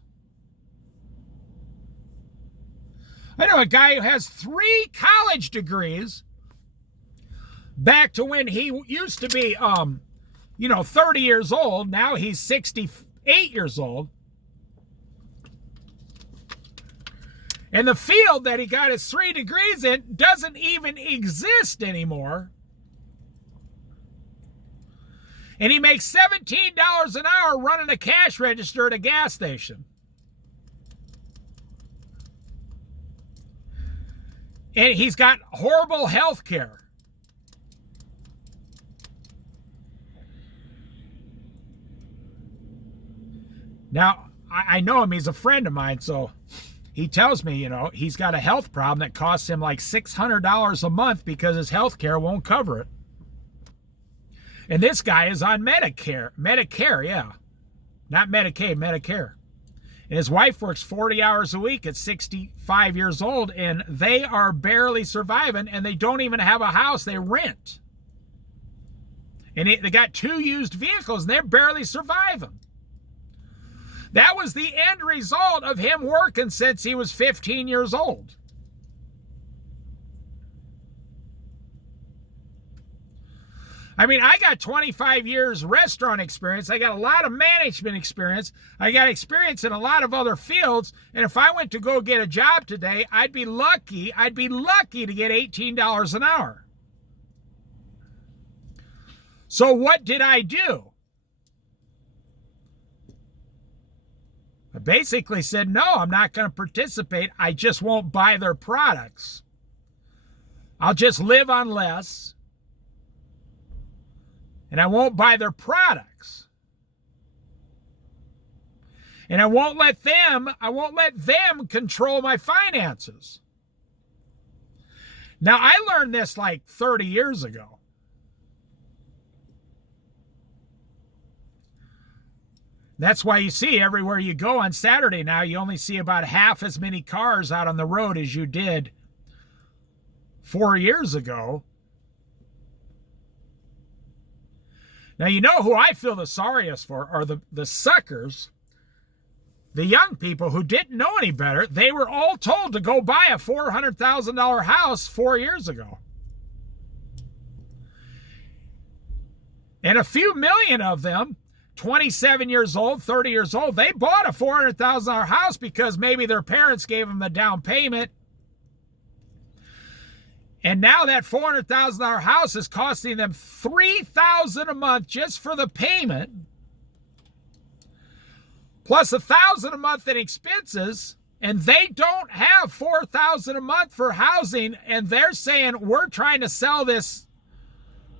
I know a guy who has 3 college degrees, back to when he used to be, 30 years old. Now he's 68 years old. And the field that he got his 3 degrees in doesn't even exist anymore. And he makes $17 an hour running a cash register at a gas station. And he's got horrible health care. Now, I know him. He's a friend of mine, so he tells me, he's got a health problem that costs him like $600 a month because his health care won't cover it. And this guy is on Medicare. Medicare, yeah. Not Medicaid, Medicare. And his wife works 40 hours a week at 65 years old, and they are barely surviving, and they don't even have a house. They rent. And they got 2 used vehicles, and they're barely surviving. That was the end result of him working since he was 15 years old. I mean, I got 25 years restaurant experience. I got a lot of management experience. I got experience in a lot of other fields. And if I went to go get a job today, I'd be lucky to get $18 an hour. So what did I do? I basically said, no, I'm not going to participate. I just won't buy their products. I'll just live on less. And I won't buy their products. And I won't let them control my finances. Now, I learned this like 30 years ago. That's why you see everywhere you go on Saturday now, you only see about half as many cars out on the road as you did 4 years ago. Now, you know who I feel the sorriest for are the suckers, the young people who didn't know any better. They were all told to go buy a $400,000 house 4 years ago. And a few million of them, 27 years old, 30 years old, they bought a $400,000 house because maybe their parents gave them the down payment. And now that $400,000 house is costing them $3,000 a month just for the payment, plus $1,000 a month in expenses, and they don't have $4,000 a month for housing, and they're saying we're trying to sell this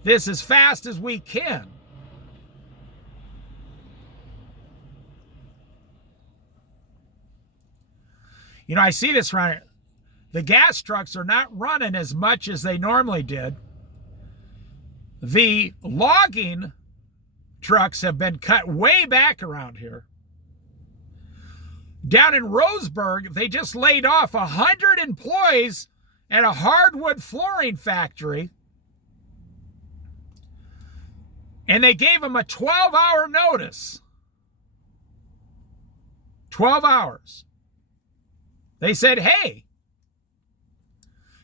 as fast as we can. I see this around here. The gas trucks are not running as much as they normally did. The logging trucks have been cut way back around here. Down in Roseburg, they just laid off 100 employees at a hardwood flooring factory. And they gave them a 12-hour notice. 12 hours. They said, hey,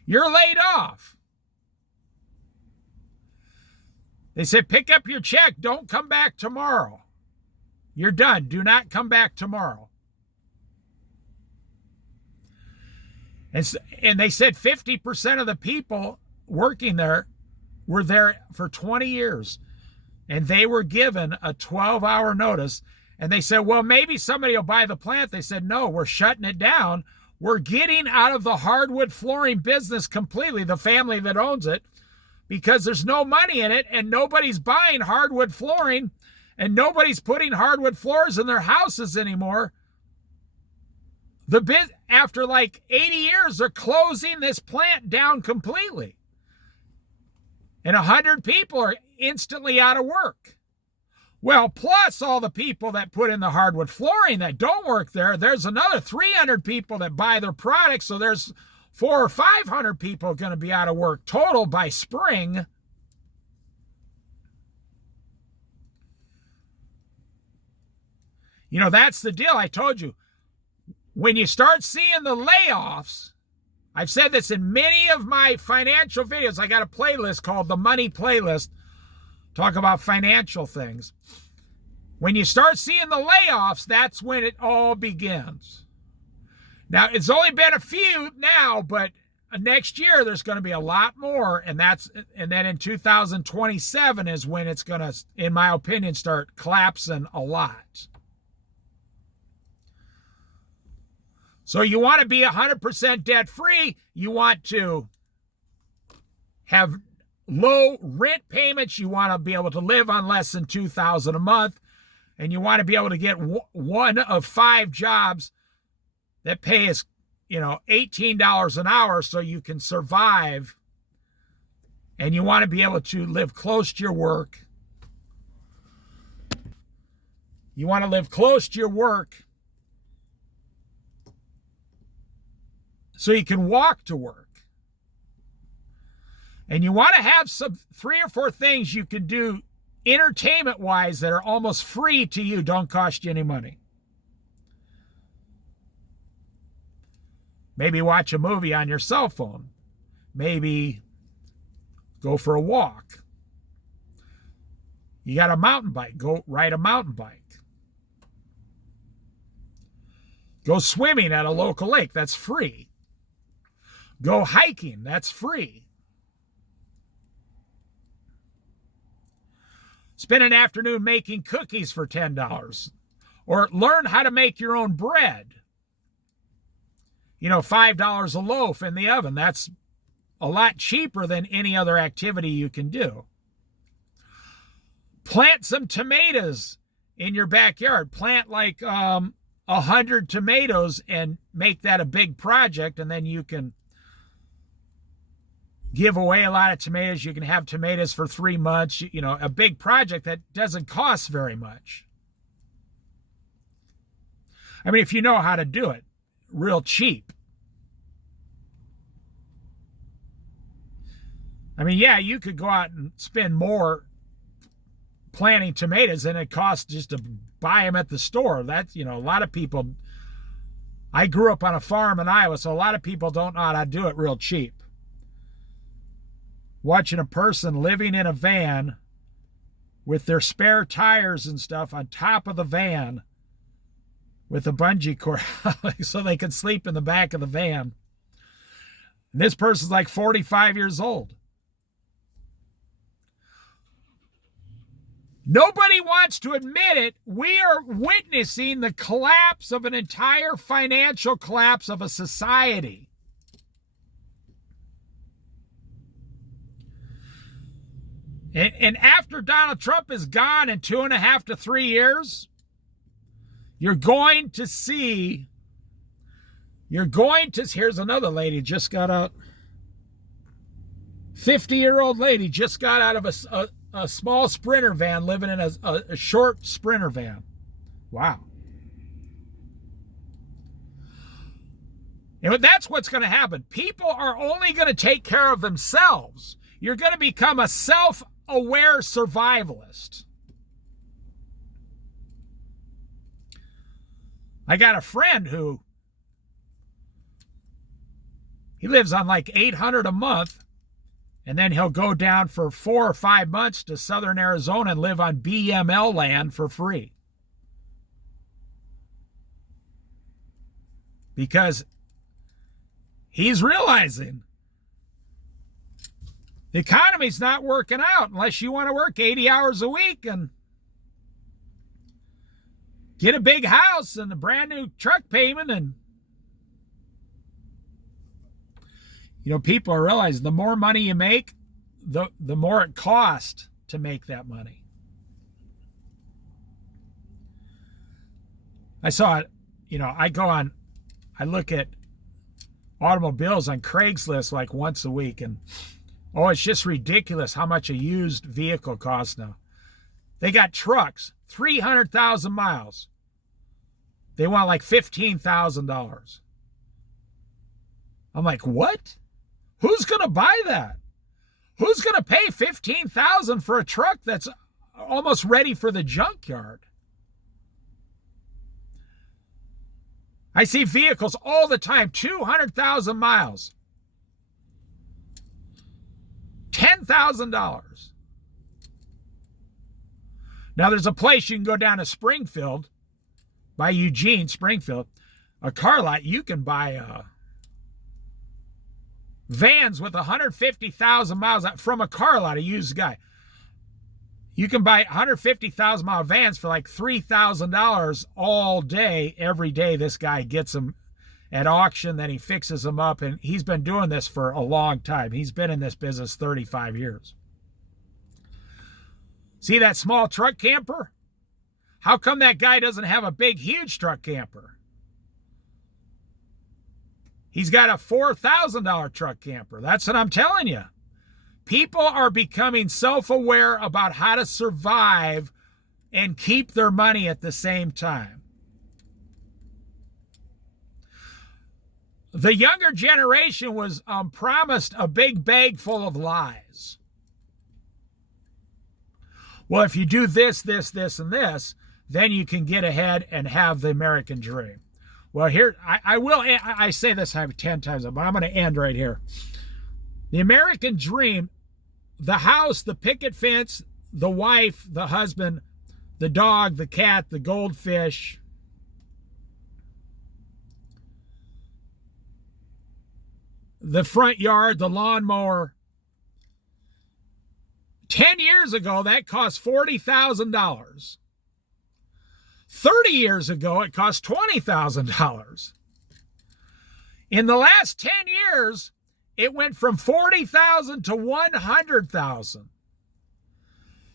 you're laid off. They said, pick up your check. Don't come back tomorrow. You're done. Do not come back tomorrow. And they said 50% of the people working there were there for 20 years. And they were given a 12-hour notice. And they said, well, maybe somebody will buy the plant. They said, no, we're shutting it down. We're getting out of the hardwood flooring business completely, the family that owns it, because there's no money in it and nobody's buying hardwood flooring and nobody's putting hardwood floors in their houses anymore. After like 80 years, they're closing this plant down completely. And 100 people are instantly out of work. Well, plus all the people that put in the hardwood flooring that don't work there, there's another 300 people that buy their products. So there's 400 or 500 people going to be out of work total by spring. You know, that's the deal. I told you, when you start seeing the layoffs, I've said this in many of my financial videos. I got a playlist called the Money Playlist. Talk about financial things. When you start seeing the layoffs, that's when it all begins. Now, it's only been a few now, but next year there's going to be a lot more, and then in 2027 is when it's going to, in my opinion, start collapsing a lot. So you want to be 100% debt-free. You want to have low rent payments. You want to be able to live on less than $2,000 a month. And you want to be able to get one of 5 jobs that pay us, $18 an hour so you can survive. And you want to be able to live close to your work. You want to live close to your work so you can walk to work. And you want to have some 3 or 4 things you can do entertainment-wise that are almost free to you, don't cost you any money. Maybe watch a movie on your cell phone. Maybe go for a walk. You got a mountain bike, go ride a mountain bike. Go swimming at a local lake, that's free. Go hiking, that's free. Spend an afternoon making cookies for $10. Or learn how to make your own bread. $5 a loaf in the oven. That's a lot cheaper than any other activity you can do. Plant some tomatoes in your backyard. Plant like 100 tomatoes and make that a big project, and then you can give away a lot of tomatoes. You can have tomatoes for 3 months, a big project that doesn't cost very much. I mean, if you know how to do it, real cheap. I mean, yeah, you could go out and spend more planting tomatoes than it costs just to buy them at the store. That's, a lot of people, I grew up on a farm in Iowa, so a lot of people don't know how to do it real cheap. Watching a person living in a van with their spare tires and stuff on top of the van with a bungee cord so they can sleep in the back of the van. And this person's like 45 years old. Nobody wants to admit it. We are witnessing the collapse of an entire financial collapse of a society. And after Donald Trump is gone in 2.5 to 3 years, you're going to see, here's another lady just got out, 50-year-old lady just got out of a small Sprinter van, living in a short Sprinter van. Wow. And that's what's going to happen. People are only going to take care of themselves. You're going to become a self-aware survivalist. I got a friend who, he lives on like $800 a month, and then he'll go down for 4 or 5 months to southern Arizona and live on BML land for free. Because he's realizing the economy's not working out unless you want to work 80 hours a week. And get a big house and a brand new truck payment. And, people are realizing the more money you make, the more it costs to make that money. I saw it, I look at automobiles on Craigslist like once a week, and it's just ridiculous how much a used vehicle costs now. They got trucks, 300,000 miles. They want like $15,000. I'm like, what? Who's going to buy that? Who's going to pay $15,000 for a truck that's almost ready for the junkyard? I see vehicles all the time, 200,000 miles, $10,000. Now, there's a place you can go down to Springfield, by Eugene, Springfield, a car lot. You can buy vans with 150,000 miles from a car lot, a used guy. You can buy 150,000 mile vans for like $3,000 all day, every day. This guy gets them at auction, then he fixes them up, and he's been doing this for a long time. He's been in this business 35 years. See that small truck camper? How come that guy doesn't have a big, huge truck camper? He's got a $4,000 truck camper. That's what I'm telling you. People are becoming self-aware about how to survive and keep their money at the same time. The younger generation was promised a big bag full of lies. Well, if you do this, this, this, and this, then you can get ahead and have the American dream. Well, here, I say this 10 times, but I'm going to end right here. The American dream, the house, the picket fence, the wife, the husband, the dog, the cat, the goldfish, the front yard, the lawnmower. 10 years ago, that cost $40,000. 30 years ago, it cost $20,000. In the last 10 years, it went from $40,000 to $100,000.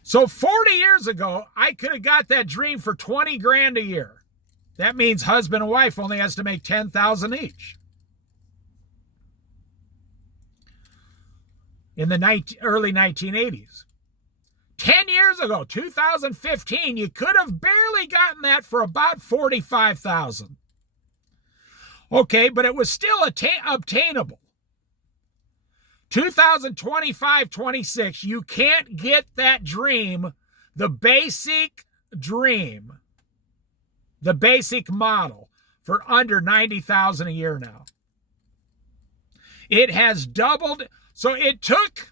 So 40 years ago, I could have got that dream for 20 grand a year. That means husband and wife only has to make $10,000 each. In the early 1980s. 10 years ago, 2015, you could have barely gotten that for about $45,000. Okay, but it was still obtainable. 2025-26, you can't get that dream, the basic dream, the basic model, for under $90,000 a year now. It has doubled. So it took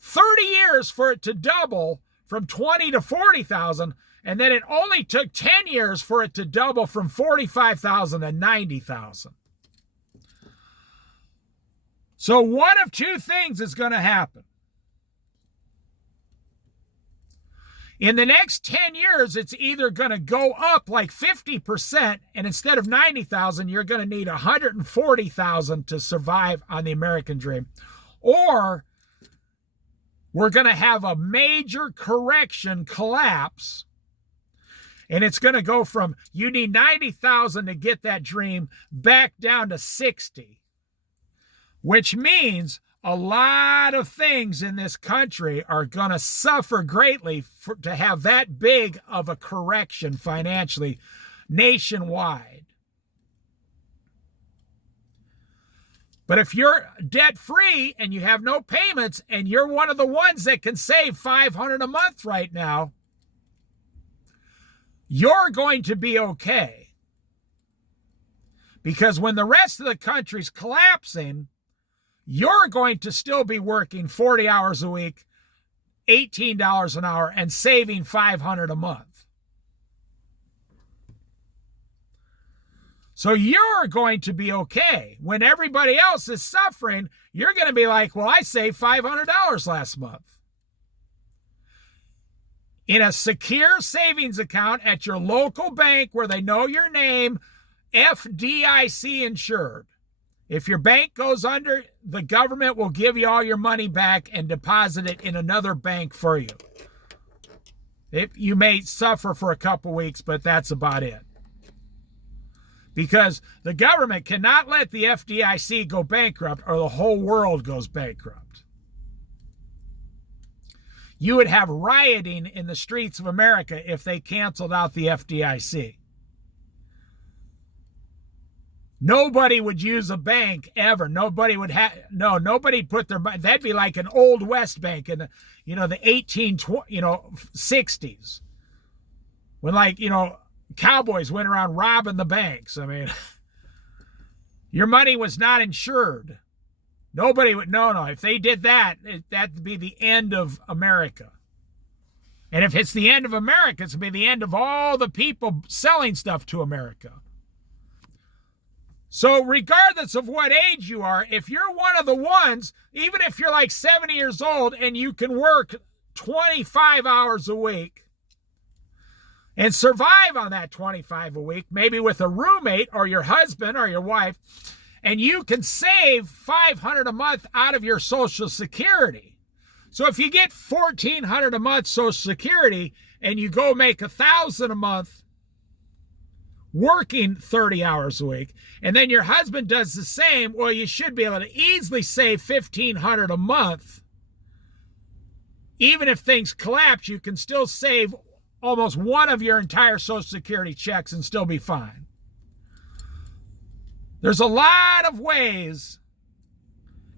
30 years for it to double from 20 to 40,000, and then it only took 10 years for it to double from 45,000 to 90,000. So one of two things is going to happen. In the next 10 years, it's either going to go up like 50%, and instead of 90,000, you're going to need 140,000 to survive on the American dream. Or we're going to have a major correction collapse, and it's going to go from you need 90,000 to get that dream back down to 60, which means a lot of things in this country are going to suffer greatly to have that big of a correction financially nationwide. But if you're debt-free and you have no payments and you're one of the ones that can save $500 a month right now, you're going to be okay. Because when the rest of the country's collapsing, you're going to still be working 40 hours a week, $18 an hour, and saving $500 a month. So you're going to be okay. When everybody else is suffering, you're going to be like, well, I saved $500 last month. in a secure savings account at your local bank where they know your name, FDIC insured. If your bank goes under, the government will give you all your money back and deposit it in another bank for you. You may suffer for a couple weeks, but that's about it. Because the government cannot let the FDIC go bankrupt or the whole world goes bankrupt. You would have rioting in the streets of America if they canceled out the FDIC. Nobody would use a bank ever. Nobody would nobody'd put their money. That'd be like an old West bank in the 60s. When cowboys went around robbing the banks. I mean, your money was not insured. Nobody would, no. If they did that, that'd be the end of America. And if it's the end of America, it's going to be the end of all the people selling stuff to America. So regardless of what age you are, if you're one of the ones, even if you're like 70 years old and you can work 25 hours a week and survive on that 25 a week, maybe with a roommate or your husband or your wife, and you can save $500 a month out of your Social Security. So if you get $1,400 a month Social Security and you go make $1,000 a month working 30 hours a week, and then your husband does the same, well, you should be able to easily save $1,500 a month. Even if things collapse, you can still save almost one of your entire Social Security checks and still be fine. There's a lot of ways.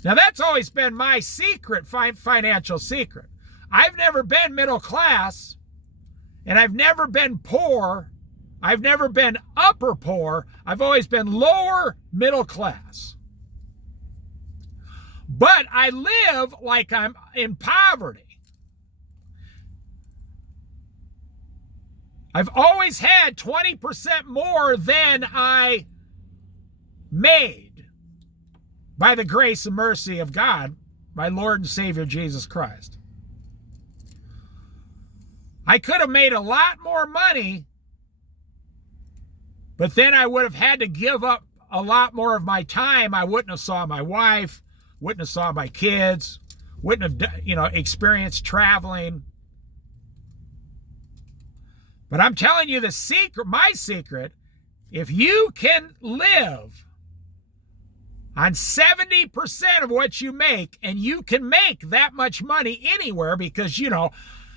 Now, that's always been my secret, financial secret. I've never been middle class, and I've never been poor. I've never been upper poor. I've always been lower middle class. But I live like I'm in poverty. I've always had 20% more than I made by the grace and mercy of God, my Lord and Savior Jesus Christ. I could have made a lot more money, but then I would have had to give up a lot more of my time. I wouldn't have saw my wife, wouldn't have saw my kids, wouldn't have, experienced traveling. But I'm telling you the secret, my secret, if you can live on 70% of what you make, and you can make that much money anywhere because,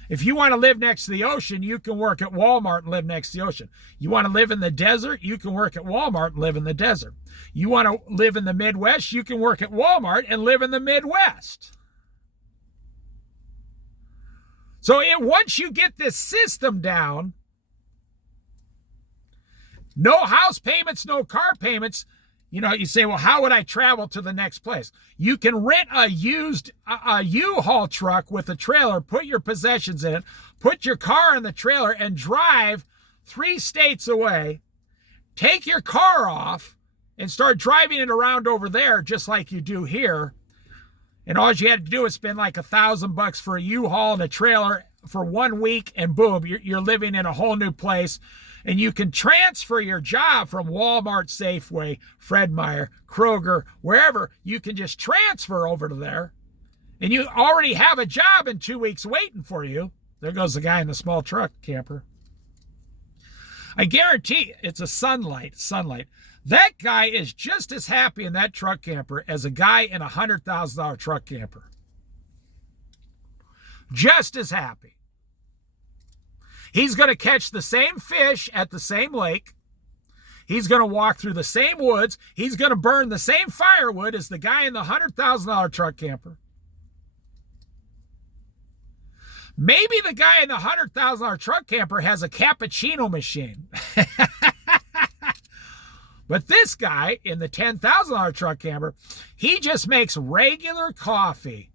if you want to live next to the ocean, you can work at Walmart and live next to the ocean. You want to live in the desert, you can work at Walmart and live in the desert. You want to live in the Midwest, you can work at Walmart and live in the Midwest. So once you get this system down, no house payments, no car payments, you say, well, how would I travel to the next place? You can rent a U-Haul truck with a trailer, put your possessions in it, put your car in the trailer, and drive 3 states away. Take your car off and start driving it around over there just like you do here. And all you had to do is spend like $1,000 for a U-Haul and a trailer for 1 week, and boom, you're living in a whole new place. And you can transfer your job from Walmart, Safeway, Fred Meyer, Kroger, wherever. You can just transfer over to there. And you already have a job in 2 weeks waiting for you. There goes the guy in the small truck camper. I guarantee it's a Sunlight. That guy is just as happy in that truck camper as a guy in a $100,000 truck camper. Just as happy. He's going to catch the same fish at the same lake. He's going to walk through the same woods. He's going to burn the same firewood as the guy in the $100,000 truck camper. Maybe the guy in the $100,000 truck camper has a cappuccino machine. But this guy in the $10,000 truck camper, he just makes regular coffee.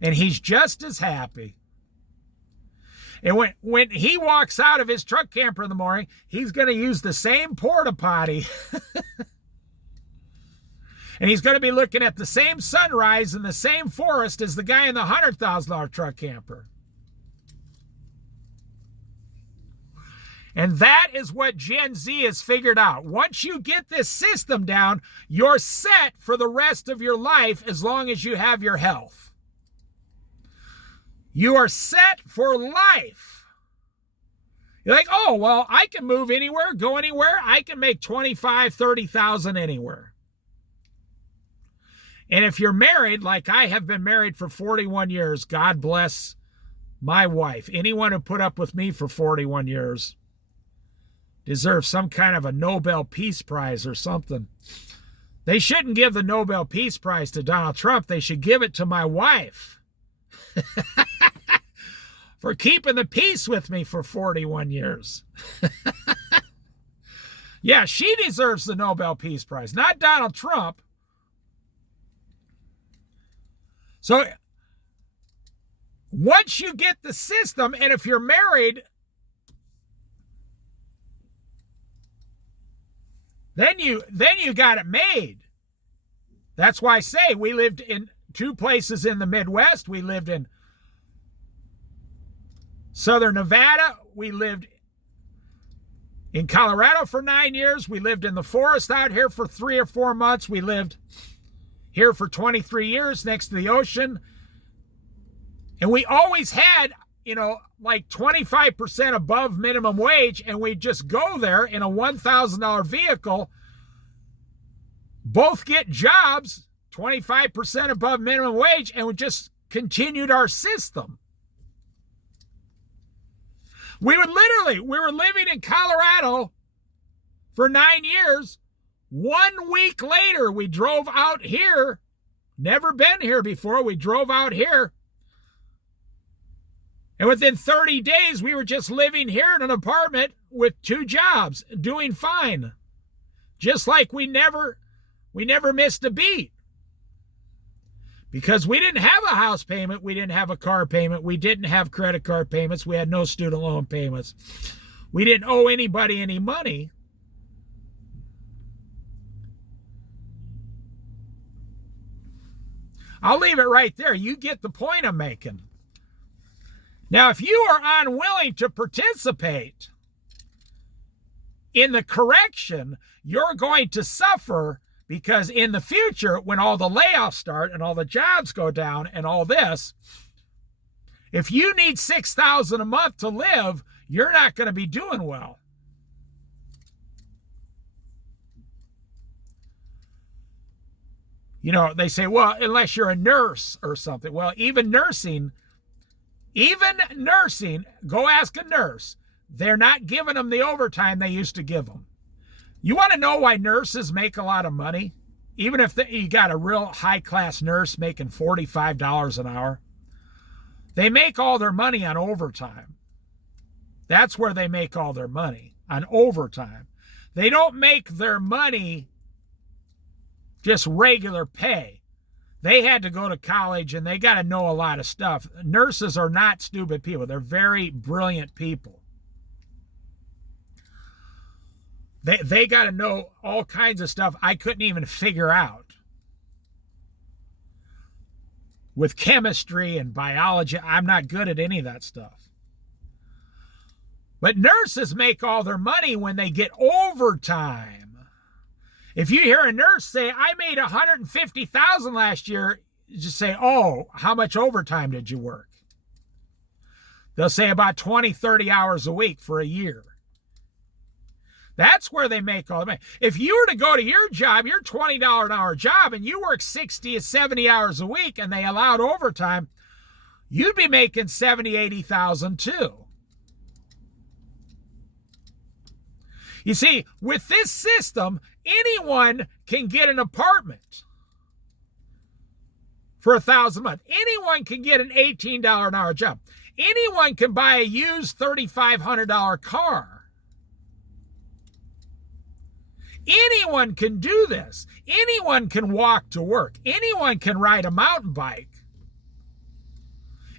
And he's just as happy. And when he walks out of his truck camper in the morning, he's going to use the same porta potty. And he's going to be looking at the same sunrise in the same forest as the guy in the $100,000 truck camper. And that is what Gen Z has figured out. Once you get this system down, you're set for the rest of your life as long as you have your health. You are set for life. You're like, oh, well, I can move anywhere, go anywhere. I can make 25, 30,000 anywhere. And if you're married, like I have been married for 41 years, God bless my wife. Anyone who put up with me for 41 years deserves some kind of a Nobel Peace Prize or something. They shouldn't give the Nobel Peace Prize to Donald Trump. They should give it to my wife for keeping the peace with me for 41 years. Yeah, she deserves the Nobel Peace Prize, not Donald Trump. So once you get the system, and if you're married, then you got it made. That's why I say we lived in 2 places in the Midwest. We lived in Southern Nevada. We lived in Colorado for 9 years. We lived in the forest out here for 3 or 4 months. We lived here for 23 years next to the ocean. And we always had, like 25% above minimum wage, and we'd just go there in a $1,000 vehicle, both get jobs, 25% above minimum wage, and we just continued our system. We were living in Colorado for 9 years. 1 week later, we drove out here. Never been here before. We drove out here. And within 30 days, we were just living here in an apartment with 2 jobs, doing fine. Just like we never missed a beat. Because we didn't have a house payment, we didn't have a car payment, we didn't have credit card payments, we had no student loan payments. We didn't owe anybody any money. I'll leave it right there. You get the point I'm making. Now, if you are unwilling to participate in the correction, you're going to suffer, because in the future, when all the layoffs start and all the jobs go down and all this, if you need $6,000 a month to live, you're not going to be doing well. They say, well, unless you're a nurse or something. Well, even nursing, go ask a nurse. They're not giving them the overtime they used to give them. You want to know why nurses make a lot of money? Even if you got a real high-class nurse making $45 an hour, they make all their money on overtime. That's where they make all their money, on overtime. They don't make their money just regular pay. They had to go to college and they got to know a lot of stuff. Nurses are not stupid people. They're very brilliant people. They got to know all kinds of stuff I couldn't even figure out. With chemistry and biology, I'm not good at any of that stuff. But nurses make all their money when they get overtime. If you hear a nurse say, I made $150,000 last year, just say, oh, how much overtime did you work? They'll say about 20, 30 hours a week for a year. That's where they make all the money. If you were to go to your job, your $20 an hour job, and you work 60 to 70 hours a week and they allowed overtime, you'd be making $70,000, $80,000 too. You see, with this system, anyone can get an apartment for $1,000 a month. Anyone can get an $18 an hour job. Anyone can buy a used $3,500 car. Anyone can do this. Anyone can walk to work. Anyone can ride a mountain bike.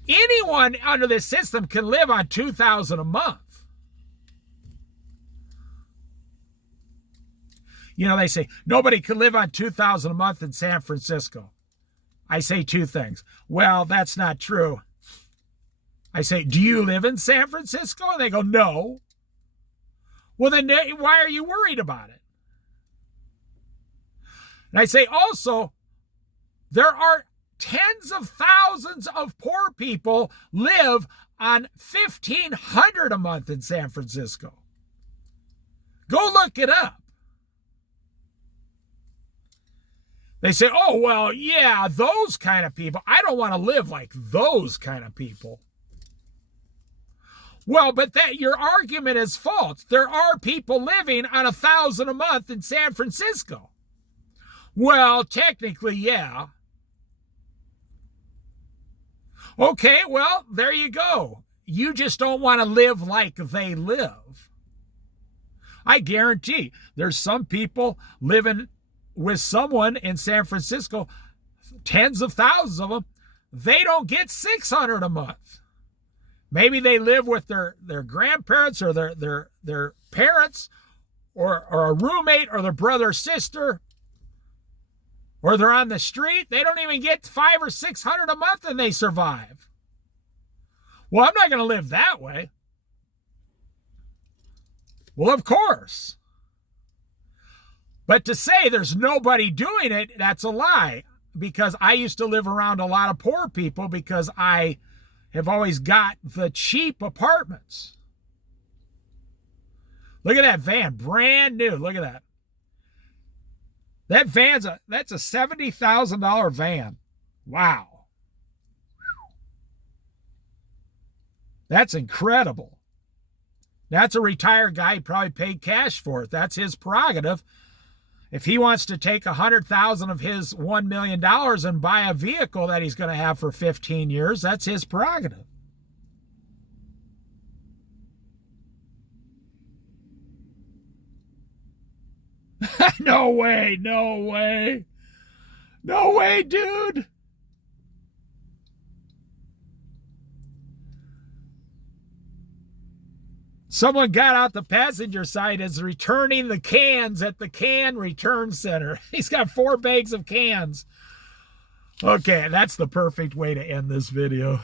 Anyone under this system can live on $2,000 a month. They say, nobody can live on $2,000 a month in San Francisco. I say 2 things. Well, that's not true. I say, do you live in San Francisco? And they go, no. Well, then why are you worried about it? And I say also, there are tens of thousands of poor people live on $1,500 a month in San Francisco. Go look it up. They say, oh, well, yeah, those kind of people. I don't want to live like those kind of people. Well, but that your argument is false. There are people living on $1,000 a month in San Francisco. Well, technically, yeah. Okay, well, there you go. You just don't want to live like they live. I guarantee there's some people living with someone in San Francisco, tens of thousands of them, they don't get $600 a month. Maybe they live with their grandparents or their parents or a roommate or their brother or sister, or they're on the street. They don't even get $500 or $600 a month and they survive. Well, I'm not going to live that way. Well, of course. But to say there's nobody doing it, that's a lie. Because I used to live around a lot of poor people because I have always got the cheap apartments. Look at that van, brand new. Look at that. That that's a $70,000 van. Wow. That's incredible. That's a retired guy. He probably paid cash for it. That's his prerogative. If he wants to take $100,000 of his $1 million and buy a vehicle that he's going to have for 15 years, that's his prerogative. No way, no way. No way, dude. Someone got out the passenger side, is returning the cans at the can return center. He's got 4 bags of cans. Okay, that's the perfect way to end this video.